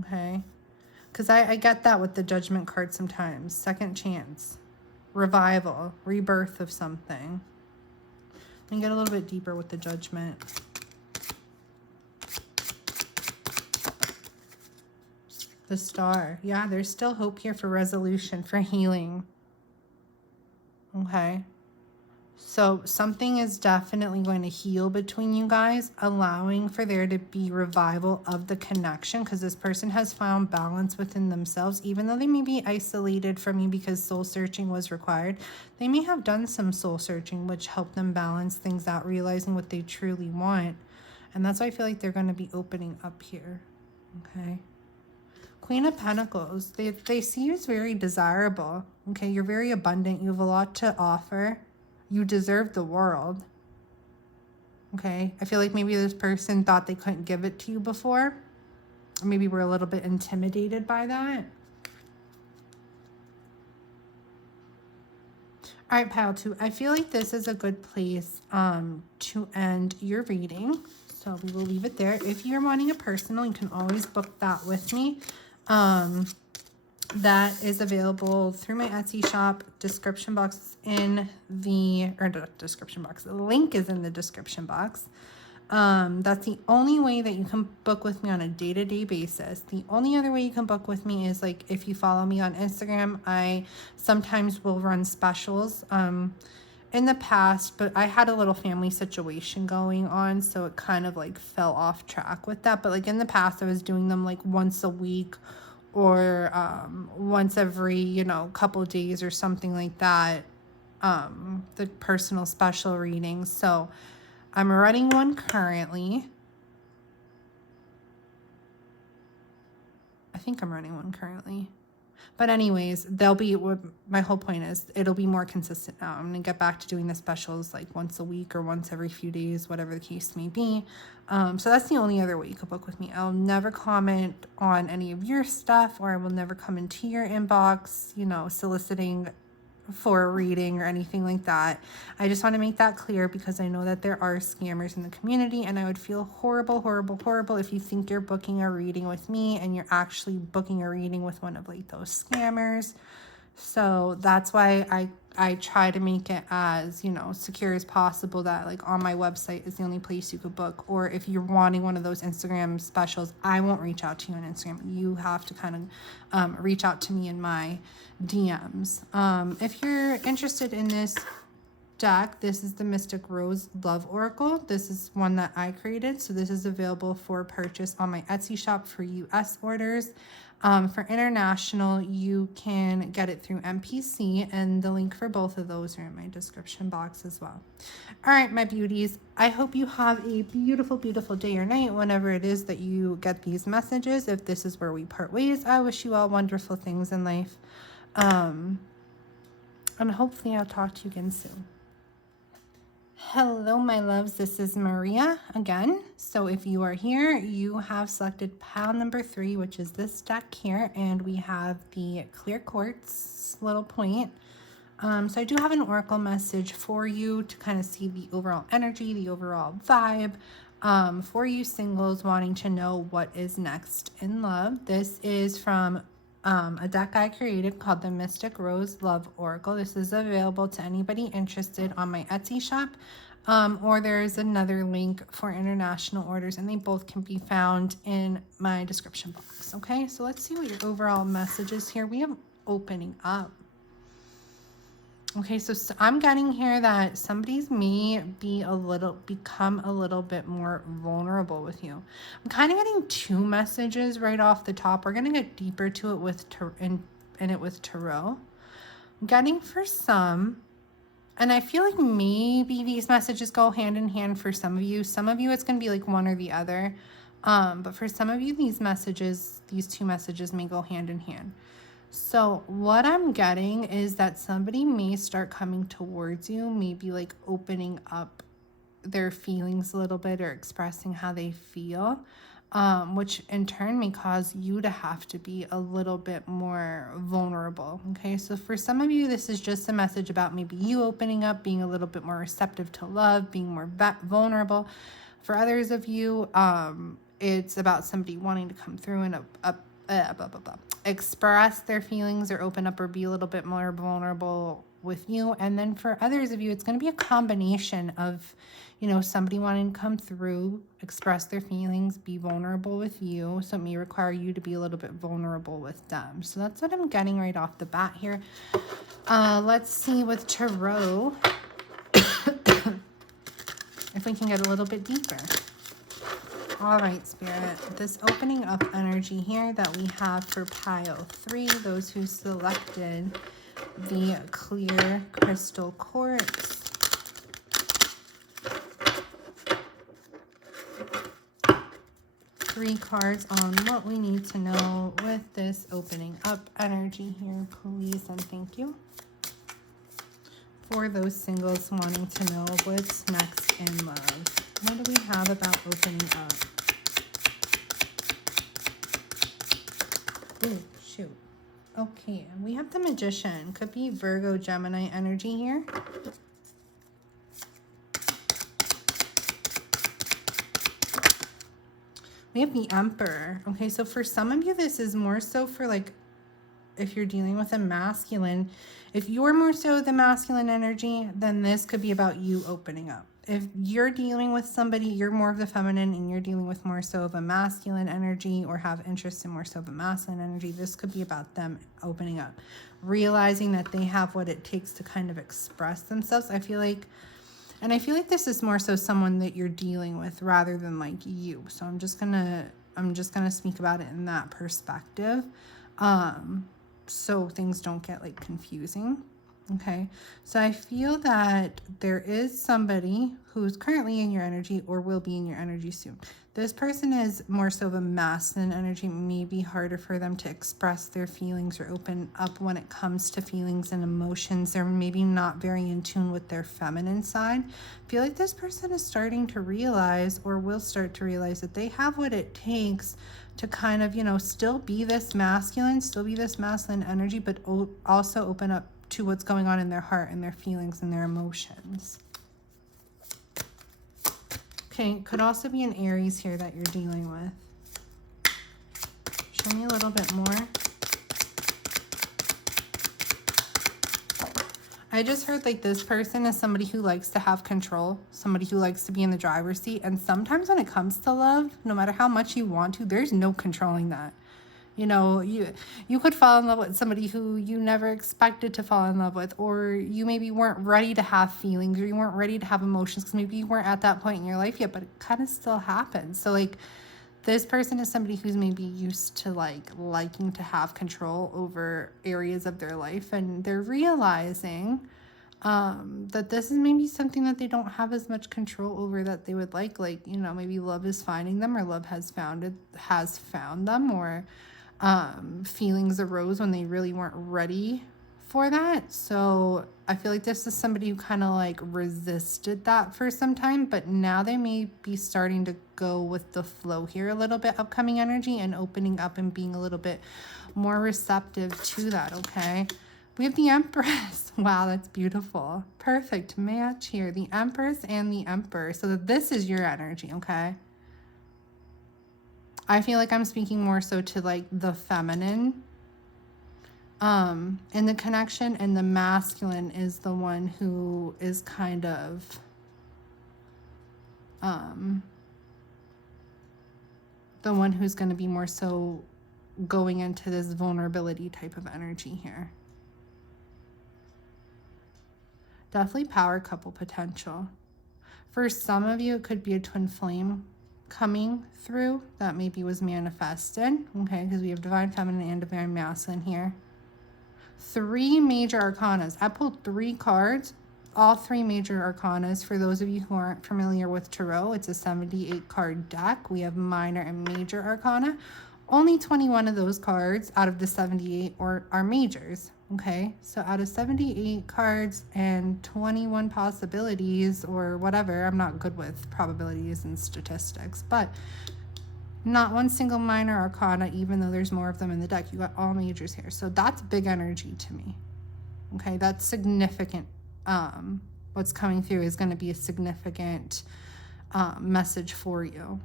Okay. Because I get that with the Judgment card sometimes. Second chance. Revival. Rebirth of something. Let me get a little bit deeper with the Judgment. The Star. Yeah, there's still hope here for resolution, for healing. Okay. So something is definitely going to heal between you guys, allowing for there to be revival of the connection, because this person has found balance within themselves. Even though they may be isolated from you because soul searching was required, they may have done some soul searching, which helped them balance things out, realizing what they truly want. And that's why I feel like they're going to be opening up here. Okay. Queen of Pentacles. They see you as very desirable. Okay. You're very abundant. You have a lot to offer. You deserve the world. Okay. I feel like maybe this person thought they couldn't give it to you before. Or maybe we're a little bit intimidated by that. All right, pile 2. I feel like this is a good place to end your reading. So we will leave it there. If you're wanting a personal, you can always book that with me. That is available through my Etsy shop. Description box is in the, or the description box. The link is in the description box. That's the only way that you can book with me on a day-to-day basis. The only other way you can book with me is like if you follow me on Instagram. I sometimes will run specials in the past, but I had a little family situation going on, so it kind of like fell off track with that. But like in the past, I was doing them like once a week or once every, you know, couple days or something like that. The personal special readings. So I'm running one currently. I think I'm running one currently. But anyways, they'll be, my whole point is it'll be more consistent now. I'm going to get back to doing the specials like once a week or once every few days, whatever the case may be. So that's the only other way you could book with me. I'll never comment on any of your stuff, or I will never come into your inbox, you know, soliciting for a reading or anything like that. I just want to make that clear because I know that there are scammers in the community, and I would feel horrible if you think you're booking a reading with me and you're actually booking a reading with one of like those scammers. So that's why I try to make it as, you know, secure as possible, that like on my website is the only place you could book. Or if you're wanting one of those Instagram specials, I won't reach out to you on Instagram. You have to kind of reach out to me in my DMs. If you're interested in this deck, this is the Mystic Rose Love Oracle. This is one that I created. So this is available for purchase on my Etsy shop for US orders. For international, you can get it through MPC, and the link for both of those are in my description box as well. All right, my beauties, I hope you have a beautiful, beautiful day or night whenever it is that you get these messages. If this is where we part ways, I wish you all wonderful things in life. And hopefully I'll talk to you again soon. Hello, my loves. This is Maria again. So if you are here, you have selected pile number 3, which is this deck here, and we have the clear quartz little point. So I do have an oracle message for you to kind of see the overall energy, the overall vibe, for you singles wanting to know what is next in love. This is from a deck I created called the Mystic Rose Love Oracle. This is available to anybody interested on my Etsy shop, or there's another link for international orders, and they both can be found in my description box. Okay, so let's see what your overall message is here. We have opening up. Okay, so I'm getting here that somebody's may become a little bit more vulnerable with you. I'm kind of getting 2 messages right off the top. We're gonna get deeper to it with with tarot. I'm getting for some, and I feel like maybe these messages go hand in hand for some of you. Some of you it's gonna be like one or the other, but for some of you these 2 messages may go hand in hand. So what I'm getting is that somebody may start coming towards you, maybe like opening up their feelings a little bit or expressing how they feel, which in turn may cause you to have to be a little bit more vulnerable. Okay, so for some of you, this is just a message about maybe you opening up, being a little bit more receptive to love, being more vulnerable. For others of you, it's about somebody wanting to come through and express their feelings or open up or be a little bit more vulnerable with you. And then for others of you, it's going to be a combination of, you know, somebody wanting to come through, express their feelings, be vulnerable with you. So it may require you to be a little bit vulnerable with them. So that's what I'm getting right off the bat here. Let's see with tarot. if we can get a little bit deeper. All right, Spirit, this opening up energy here that we have for pile 3, those who selected the clear crystal quartz. Three cards on what we need to know with this opening up energy here, please and thank you. For those singles wanting to know what's next in love, what do we have about opening up? Oh, shoot. Okay, we have the Magician. Could be Virgo, Gemini energy here. We have the Emperor. Okay, so for some of you, this is more so for like, if you're dealing with a masculine, if you're more so the masculine energy, then this could be about you opening up. If you're dealing with somebody, you're more of the feminine and you're dealing with more so of a masculine energy or have interest in more so of a masculine energy, this could be about them opening up, realizing that they have what it takes to kind of express themselves. I feel like this is more so someone that you're dealing with rather than like you. So I'm just gonna speak about it in that perspective. So things don't get like confusing. Okay. So I feel that there is somebody who's currently in your energy or will be in your energy soon. This person is more so of a masculine energy. It may be harder for them to express their feelings or open up when it comes to feelings and emotions. They're maybe not very in tune with their feminine side. I feel like this person is starting to realize or will start to realize that they have what it takes to kind of, you know, still be this masculine energy, but also open up to what's going on in their heart and their feelings and their emotions. Okay, could also be an Aries here that you're dealing with. Show me a little bit more. I just heard like this person is somebody who likes to have control, somebody who likes to be in the driver's seat. And sometimes when it comes to love, no matter how much you want to, there's no controlling that. You know, you could fall in love with somebody who you never expected to fall in love with, or you maybe weren't ready to have feelings, or you weren't ready to have emotions because maybe you weren't at that point in your life yet, but it kind of still happens. So like this person is somebody who's maybe used to like liking to have control over areas of their life, and they're realizing that this is maybe something that they don't have as much control over that they would like, you know, maybe love is finding them, or love has found them, or feelings arose when they really weren't ready for that. So I feel like this is somebody who kind of like resisted that for some time, but now they may be starting to go with the flow here a little bit, upcoming energy, and opening up and being a little bit more receptive to that. Okay, we have the Empress. Wow, that's beautiful. Perfect match here, the Empress and the Emperor. So that this is your energy. Okay, I feel like I'm speaking more so to like the feminine in the connection, and the masculine is the one who is kind of the one who's going to be more so going into this vulnerability type of energy here. Definitely power couple potential. For some of you, it could be a twin flame coming through that maybe was manifested. Okay, because we have divine feminine and divine masculine here. 3 major arcanas. I pulled 3 cards, all 3 major arcanas. For those of you who aren't familiar with tarot, it's a 78 card deck. We have minor and major arcana. Only 21 of those cards out of the 78 are majors. Okay, so out of 78 cards and 21 possibilities or whatever, I'm not good with probabilities and statistics, but not one single minor arcana, even though there's more of them in the deck. You got all majors here. So that's big energy to me. Okay, that's significant. What's coming through is going to be a significant message for you.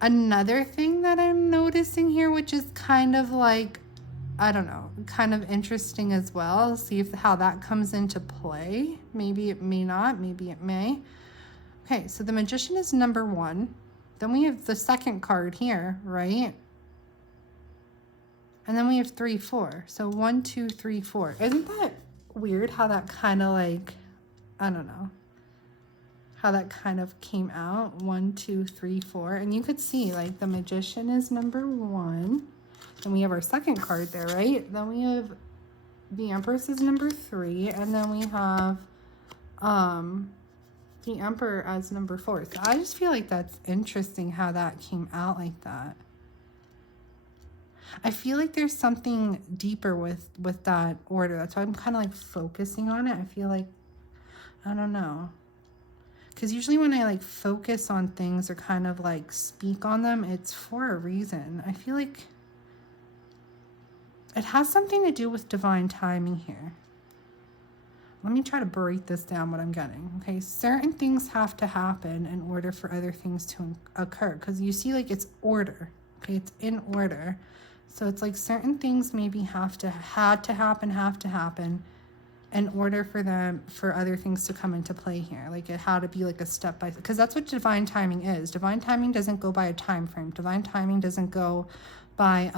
Another thing that I'm noticing here, which is kind of like, I don't know, kind of interesting as well. See how that comes into play. Maybe it may not, maybe it may. Okay, so the Magician is number 1. Then we have the second card here, right? And then we have 3, 4. So 1, 2, 3, 4. Isn't that weird how that kind of like, I don't know, how that kind of came out. 1, 2, 3, 4. And you could see like the Magician is number 1. And we have our second card there, right? Then we have the Empress is number 3. And then we have the Emperor as number 4. So I just feel like that's interesting how that came out like that. I feel like there's something deeper with that order. That's why I'm kind of like focusing on it. I feel like, I don't know. Because usually when I like focus on things or kind of like speak on them, it's for a reason. I feel like it has something to do with divine timing here. Let me try to break this down, what I'm getting. Okay, certain things have to happen in order for other things to occur. Because you see like it's order. Okay, it's in order. So it's like certain things maybe had to happen in order for other things to come into play here. Like it had to be like a step by, because that's what divine timing is. Divine timing doesn't go by a time frame. Divine timing doesn't go by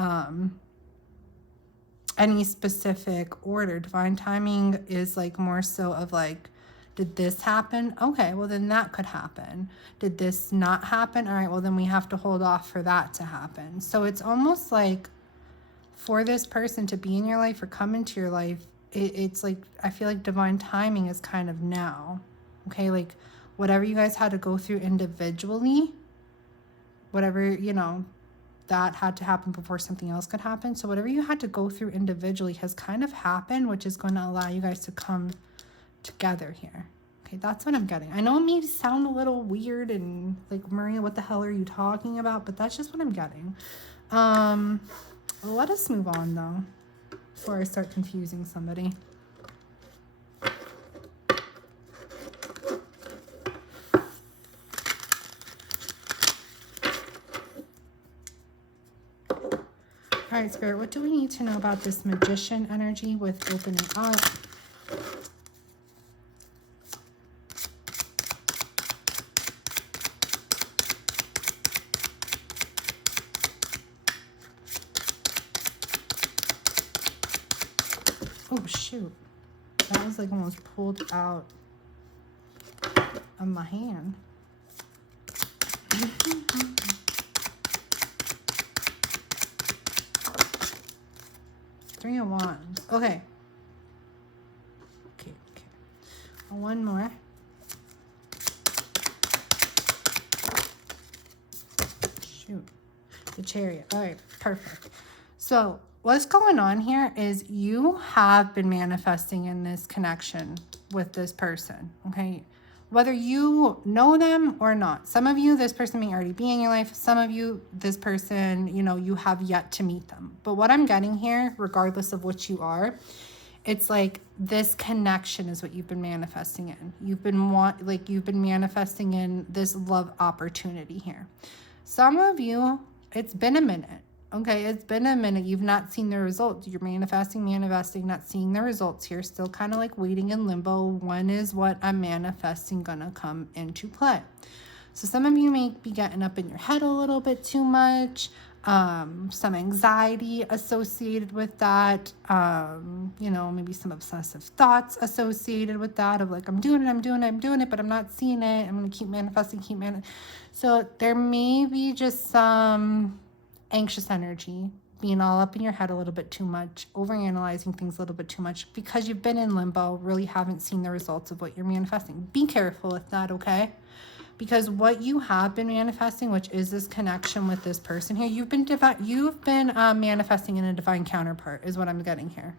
any specific order. Divine timing is like more so of like, did this happen? Okay, well then that could happen. Did this not happen? All right, well then we have to hold off for that to happen. So it's almost like for this person to be in your life or come into your life, it's like, I feel like divine timing is kind of now. Okay, like whatever you guys had to go through individually, whatever, you know, that had to happen before something else could happen. So whatever you had to go through individually has kind of happened, which is going to allow you guys to come together here. Okay, that's what I'm getting. I know it may sound a little weird and like, Maria, what the hell are you talking about? But that's just what I'm getting. Let us move on though, before I start confusing somebody. All right, Spirit, what do we need to know about this Magician energy with opening up? Oh, shoot. That was like almost pulled out of my hand. 3 of Wands. Okay. Okay. One more. Shoot. The Chariot. All right. Perfect. So what's going on here is you have been manifesting in this connection with this person. Okay. Whether you know them or not. Some of you, this person may already be in your life. Some of you, this person, you know, you have yet to meet them. But what I'm getting here, regardless of what you are, it's like this connection is what you've been manifesting in. You've been manifesting in this love opportunity here. Some of you, it's been a minute. Okay, it's been a minute. You've not seen the results. You're manifesting, not seeing the results here. Still kind of like waiting in limbo. When is what I'm manifesting gonna come into play? So some of you may be getting up in your head a little bit too much. Some anxiety associated with that. You know, maybe some obsessive thoughts associated with that of like, I'm doing it, but I'm not seeing it. I'm gonna keep manifesting, So there may be just some anxious energy, being all up in your head a little bit too much, overanalyzing things a little bit too much because you've been in limbo, really haven't seen the results of what you're manifesting. Be careful with that, okay? Because what you have been manifesting, which is this connection with this person here, you've been manifesting in a divine counterpart is what I'm getting here.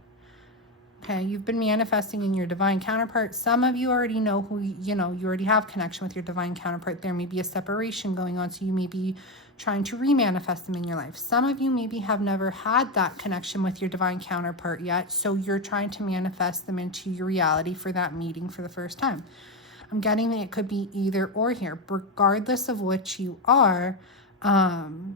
Okay, you've been manifesting in your divine counterpart. Some of you already know who, you already have connection with your divine counterpart. There may be a separation going on, so you may be trying to re-manifest them in your life. Some of you maybe have never had that connection with your divine counterpart yet, so you're trying to manifest them into your reality for that meeting for the first time. I'm getting that it could be either or here. Regardless of what you are,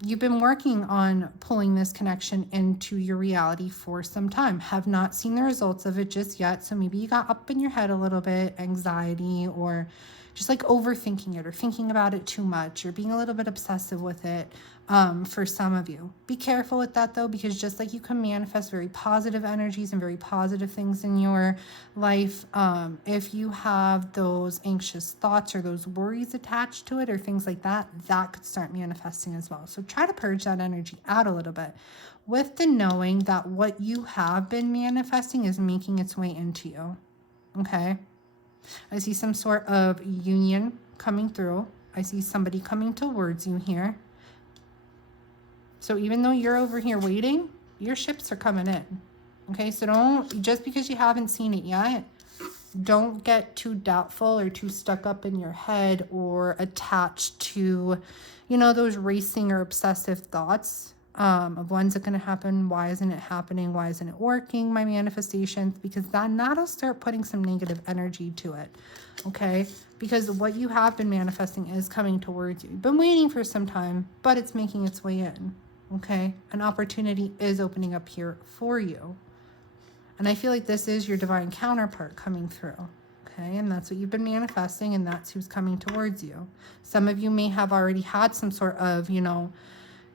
you've been working on pulling this connection into your reality for some time. Have not seen the results of it just yet. So maybe you got up in your head a little bit, anxiety, or just like overthinking it or thinking about it too much or being a little bit obsessive with it. for some of you. Be careful with that though, because just like you can manifest very positive energies and very positive things in your life, if you have those anxious thoughts or those worries attached to it or things like that, that could start manifesting as well. So try to purge that energy out a little bit with the knowing that what you have been manifesting is making its way into you. Okay? I see some sort of union coming through. I see somebody coming towards you here. So even though you're over here waiting, your ships are coming in. Okay, so don't, just because you haven't seen it yet, don't get too doubtful or too stuck up in your head or attached to, you know, those racing or obsessive thoughts of when's it going to happen? Why isn't it happening? Why isn't it working? My manifestations, because that'll start putting some negative energy to it. Okay, because what you have been manifesting is coming towards you. You've been waiting for some time, but it's making its way in. Okay, an opportunity is opening up here for you. And I feel like this is your divine counterpart coming through. Okay, and that's what you've been manifesting, and that's who's coming towards you. Some of you may have already had some sort of, you know,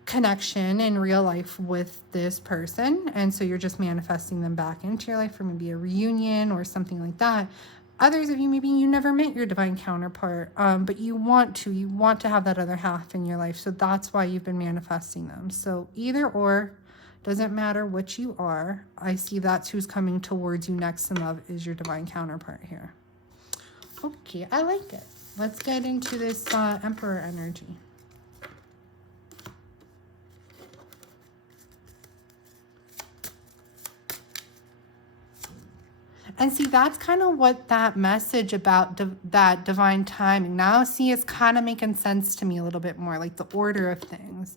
connection in real life with this person, and so you're just manifesting them back into your life for maybe a reunion or something like that. Others of you, maybe you never met your divine counterpart, but you want to have that other half in your life. So that's why you've been manifesting them. So either or, doesn't matter what you are. I see that's who's coming towards you next in love is your divine counterpart here. Okay, I like it. Let's get into this Emperor energy. And see, that's kind of what that message about that divine timing. Now, see, it's kind of making sense to me a little bit more, like the order of things.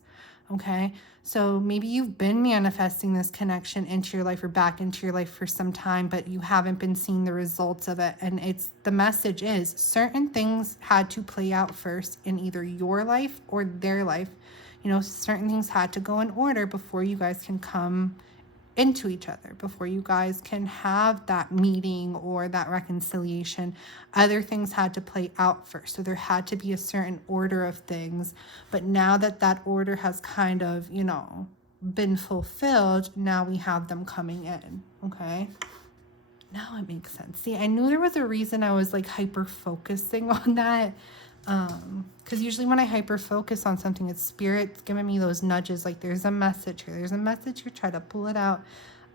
Okay, so maybe you've been manifesting this connection into your life or back into your life for some time, but you haven't been seeing the results of it. And it's the message is certain things had to play out first in either your life or their life. You know, certain things had to go in order before you guys can come into each other, before you guys can have that meeting or that reconciliation. Other things had to play out first. So there had to be a certain order of things. But now that that order has kind of, you know, been fulfilled, now we have them coming in. Okay. Now it makes sense. See, I knew there was a reason I was like hyper focusing on that. Because usually when I hyper focus on something, it's spirit's giving me those nudges, like there's a message here, there's a message here, try to pull it out.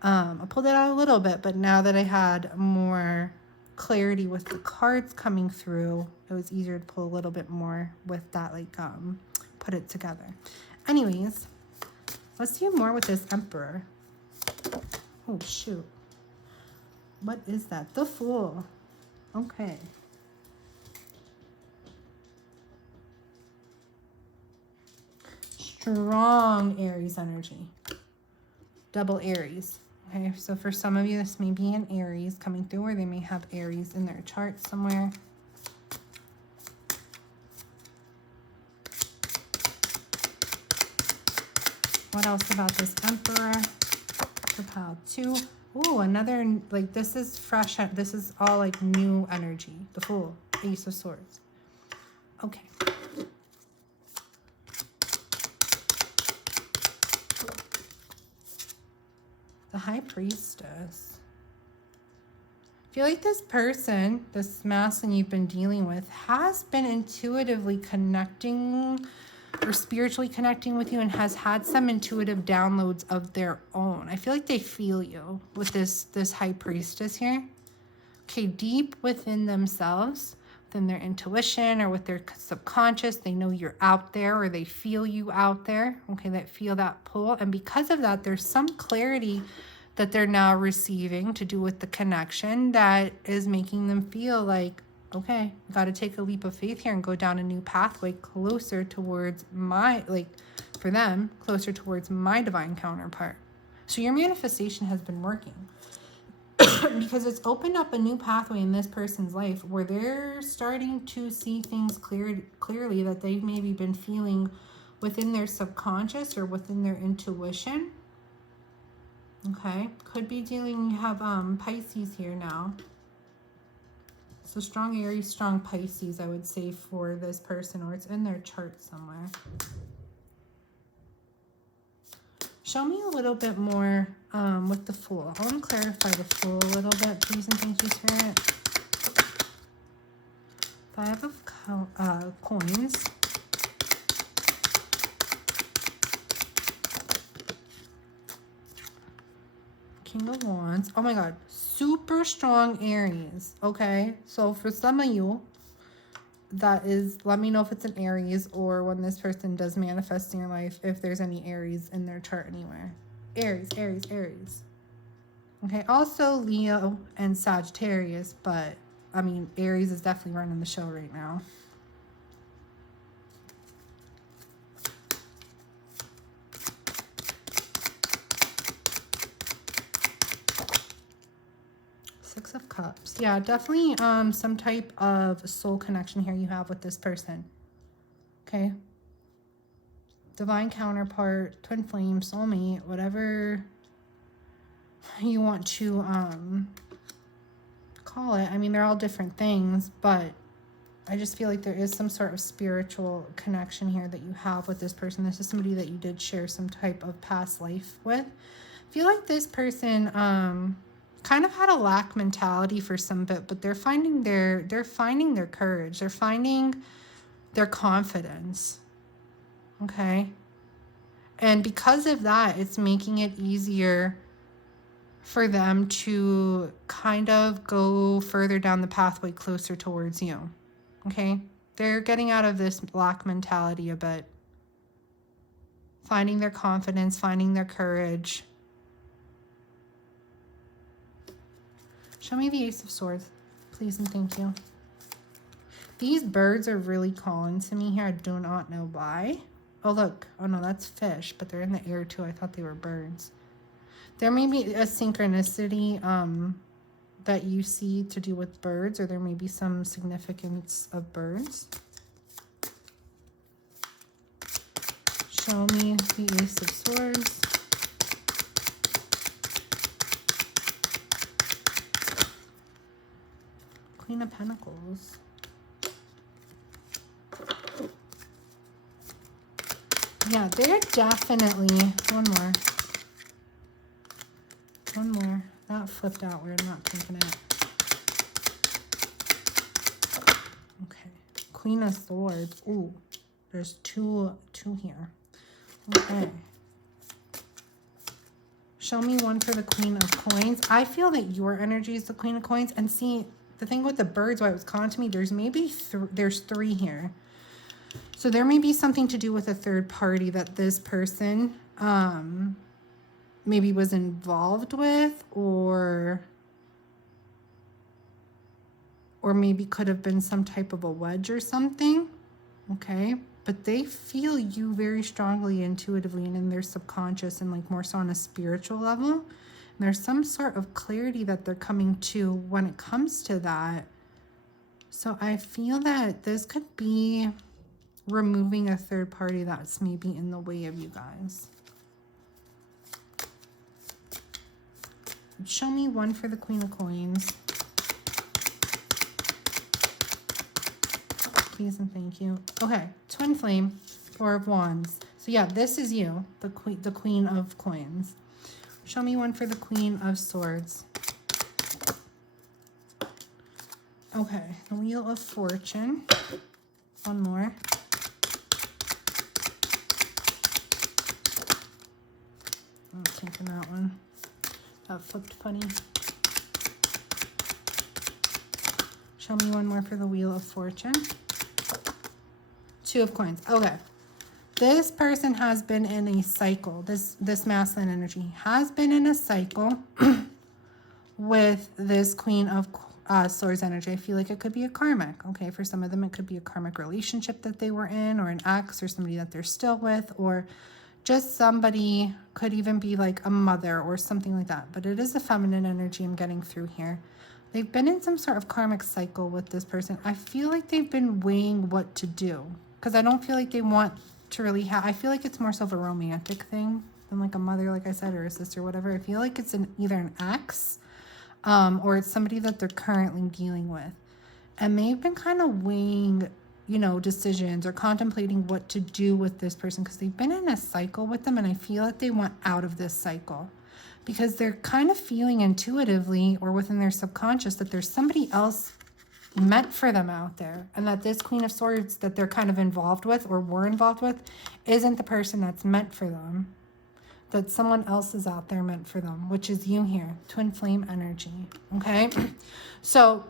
I pulled it out a little bit, but now that I had more clarity with the cards coming through, it was easier to pull a little bit more with that, like put it together. Anyways, let's do more with this Emperor. Oh shoot, what is that? The Fool. Okay. Strong Aries energy. Double Aries. Okay, so for some of you, this may be an Aries coming through, or they may have Aries in their chart somewhere. What else about this Emperor? The pile 2. Ooh, another, like this is fresh. This is all like new energy. The Fool. Ace of Swords. Okay. The High Priestess. I feel like this person, this masculine you've been dealing with, has been intuitively connecting or spiritually connecting with you and has had some intuitive downloads of their own. I feel like they feel you with this High Priestess here. Okay, deep within themselves, within their intuition or with their subconscious, they know you're out there or they feel you out there. Okay, they feel that pull. And because of that, there's some clarity that they're now receiving to do with the connection that is making them feel like, okay, got to take a leap of faith here and go down a new pathway closer towards my, like for them, closer towards my divine counterpart. So your manifestation has been working. Because it's opened up a new pathway in this person's life where they're starting to see things clearly that they've maybe been feeling within their subconscious or within their intuition. Okay, could be dealing, you have Pisces here now. So strong Aries, strong Pisces, I would say for this person, or it's in their chart somewhere. Show me a little bit more with the Fool. I want to clarify the Fool a little bit, please and thank you, Spirit. Five of coins. King of Wands. Oh my God. Super strong Aries. Okay. So for some of you, that is, let me know if it's an Aries or when this person does manifest in your life, if there's any Aries in their chart anywhere. Aries, Aries, Aries. Okay. Also Leo and Sagittarius, but I mean, Aries is definitely running the show right now. Six of Cups. Yeah, definitely some type of soul connection here you have with this person. Okay. Divine counterpart, twin flame, soulmate, whatever you want to call it. I mean, they're all different things, but I just feel like there is some sort of spiritual connection here that you have with this person. This is somebody that you did share some type of past life with. I feel like this person kind of had a lack mentality for some bit, but they're finding their courage. They're finding their confidence. Okay. And because of that, it's making it easier for them to kind of go further down the pathway closer towards you. Okay. They're getting out of this lack mentality a bit. Finding their confidence, finding their courage. Show me the Ace of Swords, please and thank you. These birds are really calling to me here. I do not know why. Oh, look. Oh, no, that's fish, but they're in the air, too. I thought they were birds. There may be a synchronicity that you see to do with birds, or there may be some significance of birds. Show me the Ace of Swords. Queen of Pentacles. Yeah, they're definitely... One more. That flipped outward. I'm not taking it. Okay. Queen of Swords. Ooh. There's two here. Okay. Show me one for the Queen of Coins. I feel that your energy is the Queen of Coins. And see, the thing with the birds, why it was calling to me, there's maybe there's three here. So there may be something to do with a third party that this person maybe was involved with, or maybe could have been some type of a wedge or something. Okay. But they feel you very strongly, intuitively, and in their subconscious, and like more so on a spiritual level. And there's some sort of clarity that they're coming to when it comes to that. So I feel that this could be removing a third party that's maybe in the way of you guys. Show me one for the Queen of Coins. Please and thank you. Okay, twin flame, Four of Wands. So yeah, this is you, the Queen of Coins. Show me one for the Queen of Swords. Okay, the Wheel of Fortune. One more. I'm taking that one. That flipped funny. Show me one more for the Wheel of Fortune. Two of Coins. Okay. This person has been in a cycle. This masculine energy has been in a cycle with this Queen of Swords energy. I feel like it could be a karmic. Okay. For some of them, it could be a karmic relationship that they were in, or an ex, or somebody that they're still with, or just somebody, could even be like a mother or something like that. But it is a feminine energy I'm getting through here. They've been in some sort of karmic cycle with this person. I feel like they've been weighing what to do, because I don't feel like they want to really have, I feel like it's more so of a romantic thing than like a mother, like I said, or a sister, whatever. I feel like it's either an ex or it's somebody that they're currently dealing with. And they've been kind of weighing, you know, decisions or contemplating what to do with this person because they've been in a cycle with them, and I feel that they want out of this cycle because they're kind of feeling intuitively or within their subconscious that there's somebody else meant for them out there, and that this Queen of Swords that they're kind of involved with or were involved with isn't the person that's meant for them, that someone else is out there meant for them, which is you here, twin flame energy. Okay, so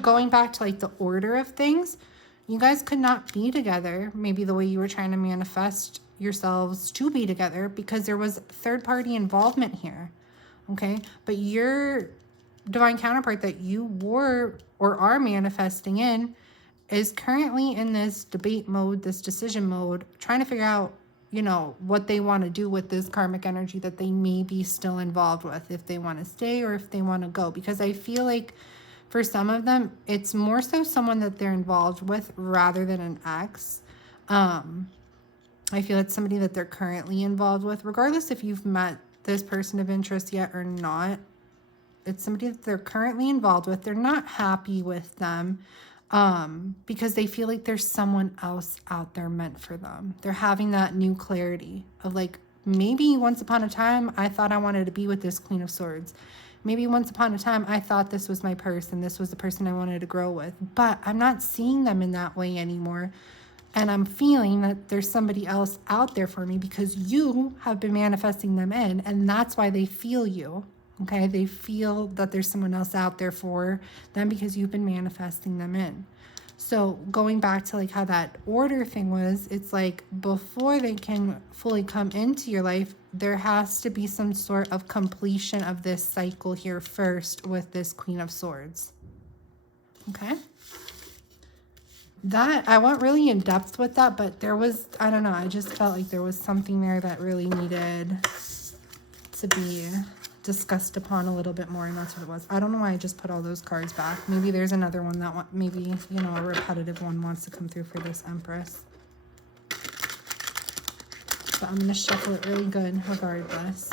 going back to like the order of things, you guys could not be together maybe the way you were trying to manifest yourselves to be together because there was third party involvement here. Okay, but your divine counterpart that you were or are manifesting in is currently in this debate mode, this decision mode, trying to figure out, you know, what they want to do with this karmic energy that they may be still involved with, if they want to stay or if they want to go. Because I feel like for some of them, it's more so someone that they're involved with rather than an ex. I feel it's somebody that they're currently involved with, regardless if you've met this person of interest yet or not. It's somebody that they're currently involved with. They're not happy with them because they feel like there's someone else out there meant for them. They're having that new clarity of like, maybe once upon a time, I thought I wanted to be with this Queen of Swords. Maybe once upon a time, I thought this was my person. This was the person I wanted to grow with. But I'm not seeing them in that way anymore. And I'm feeling that there's somebody else out there for me because you have been manifesting them in. And that's why they feel you. Okay, they feel that there's someone else out there for them because you've been manifesting them in. So going back to like how that order thing was, it's like before they can fully come into your life, there has to be some sort of completion of this cycle here first with this Queen of Swords. Okay. That, I went really in depth with that, but there was, I don't know, I just felt like there was something there that really needed to be discussed upon a little bit more, and that's what it was. I don't know why I just put all those cards back. Maybe there's another one that maybe, you know, a repetitive one wants to come through for this Empress. But I'm going to shuffle it really good regardless.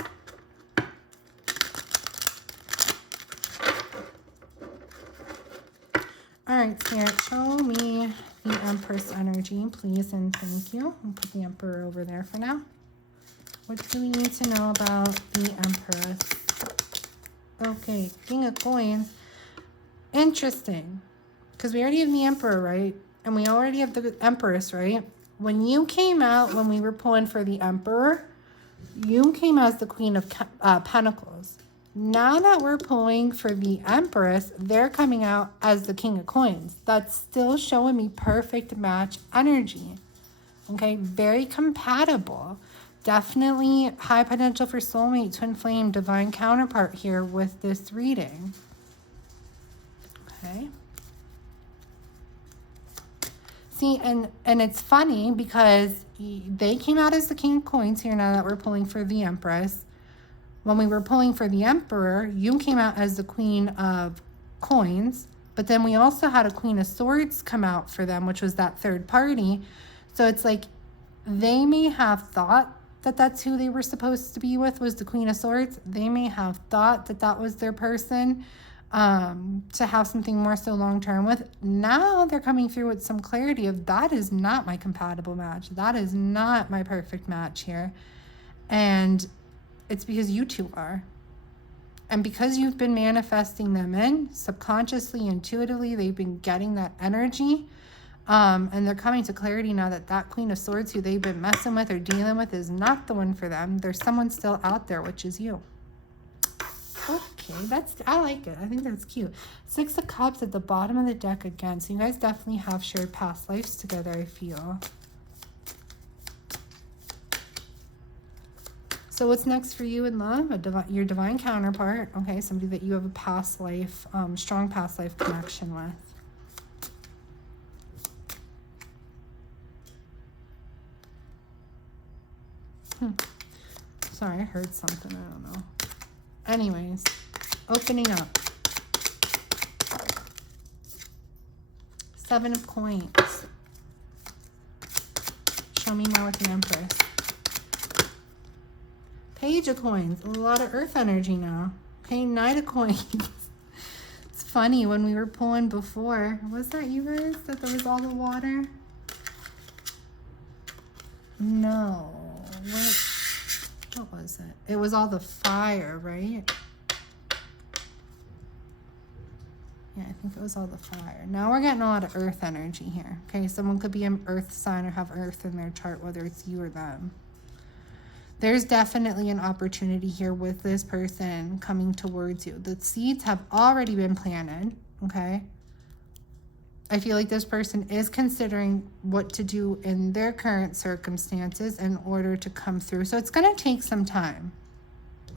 All right, Spirit, show me the Empress energy, please, and thank you. I'll put the Emperor over there for now. What do we need to know about the Empress? Okay, King of Coins. Interesting. Because we already have the Emperor, right? And we already have the Empress, right? When you came out, when we were pulling for the Emperor, you came as the Queen of Pentacles. Now that we're pulling for the Empress, they're coming out as the King of Coins. That's still showing me perfect match energy. Okay, very compatible. Definitely high potential for soulmate, twin flame, divine counterpart here with this reading. Okay. See, and it's funny because they came out as the King of Coins here now that we're pulling for the Empress. When we were pulling for the Emperor, you came out as the Queen of Coins. But then we also had a Queen of Swords come out for them, which was that third party. So it's like they may have thought that that's who they were supposed to be with, was the Queen of Swords. They may have thought that that was their person to have something more so long-term with. Now they're coming through with some clarity of that is not my compatible match. That is not my perfect match here. And it's because you two are. And because you've been manifesting them in, subconsciously, intuitively, they've been getting that energy. And they're coming to clarity now that that Queen of Swords who they've been messing with or dealing with is not the one for them. There's someone still out there, which is you. Okay, I like it. I think that's cute. 6 of Cups at the bottom of the deck again. So you guys definitely have shared past lives together, I feel. So what's next for you in love? Your divine counterpart. Okay, somebody that you have a past life, strong past life connection with. Sorry, I heard something. I don't know. Anyways, opening up. 7 of Coins. Show me more with the Empress. Page of Coins. A lot of earth energy now. Okay, Knight of Coins. It's funny, when we were pulling before, was that you guys? That there was all the water? No. What was it? It was all the fire, right? Yeah, I think it was all the fire. Now we're getting a lot of earth energy here. Okay, someone could be an earth sign or have earth in their chart, whether it's you or them. There's definitely an opportunity here with this person coming towards you. The seeds have already been planted, okay? I feel like this person is considering what to do in their current circumstances in order to come through. So it's going to take some time,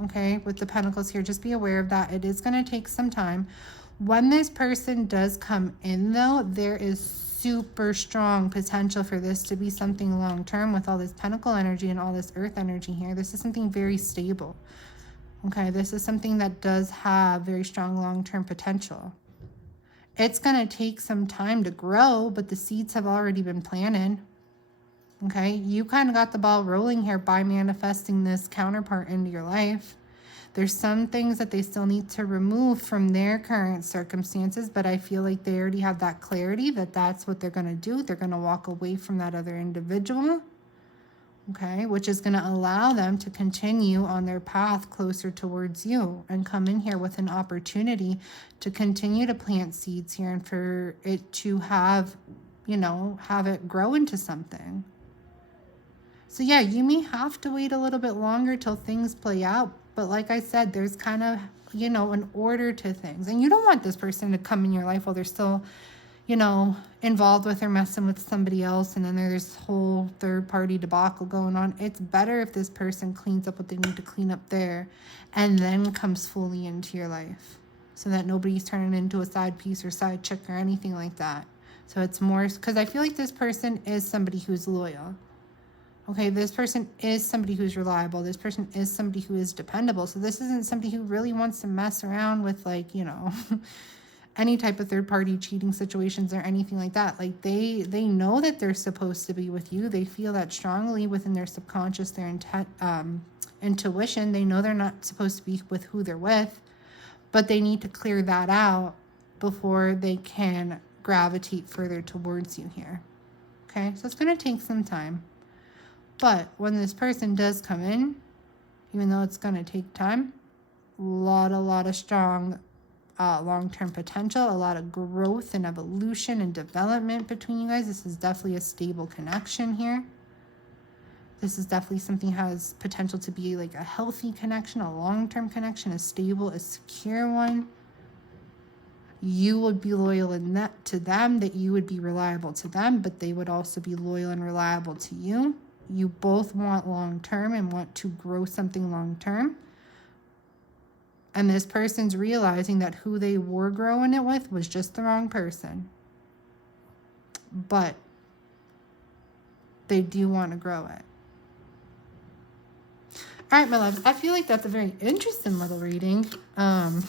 okay? With the Pentacles here, just be aware of that. It is going to take some time. When this person does come in, though, there is super strong potential for this to be something long-term with all this Pentacle energy and all this earth energy here. This is something very stable, okay? This is something that does have very strong long-term potential. It's going to take some time to grow, but the seeds have already been planted, okay? You kind of got the ball rolling here by manifesting this counterpart into your life. There's some things that they still need to remove from their current circumstances, but I feel like they already have that clarity that that's what they're going to do. They're going to walk away from that other individual, okay, which is going to allow them to continue on their path closer towards you and come in here with an opportunity to continue to plant seeds here and for it to have, you know, have it grow into something. So yeah, you may have to wait a little bit longer till things play out. But like I said, there's kind of, you know, an order to things. And you don't want this person to come in your life while they're still, you know, involved with or messing with somebody else. And then there's this whole third-party debacle going on. It's better if this person cleans up what they need to clean up there and then comes fully into your life so that nobody's turning into a side piece or side chick or anything like that. So it's more, because I feel like this person is somebody who's loyal. Okay, this person is somebody who's reliable. This person is somebody who is dependable. So this isn't somebody who really wants to mess around with, like, you know, any type of third-party cheating situations or anything like that. Like, they know that they're supposed to be with you. They feel that strongly within their subconscious, their intuition. They know they're not supposed to be with who they're with, but they need to clear that out before they can gravitate further towards you here. Okay, so it's going to take some time. But when this person does come in, even though it's going to take time, a lot of strong long-term potential, a lot of growth and evolution and development between you guys. This is definitely a stable connection here. This is definitely something that has potential to be like a healthy connection, a long-term connection, a stable, a secure one. You would be loyal in that to them, that you would be reliable to them, but they would also be loyal and reliable to you. You both want long-term and want to grow something long-term. And this person's realizing that who they were growing it with was just the wrong person. But they do want to grow it. All right, my loves. I feel like that's a very interesting little reading. But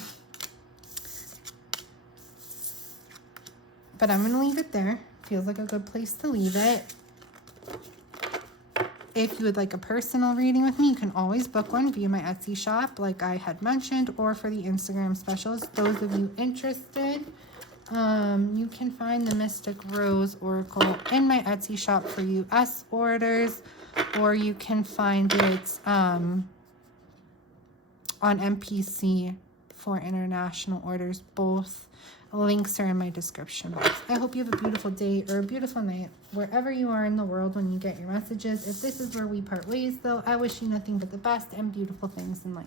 I'm going to leave it there. Feels like a good place to leave it. If you would like a personal reading with me, you can always book one via my Etsy shop, like I had mentioned, or for the Instagram specials. Those of you interested, you can find the Mystic Rose Oracle in my Etsy shop for US orders, or you can find it on MPC for international orders. Both links are in my description box. I hope you have a beautiful day or a beautiful night wherever you are in the world when you get your messages. If this is where we part ways, though, I wish you nothing but the best and beautiful things in life.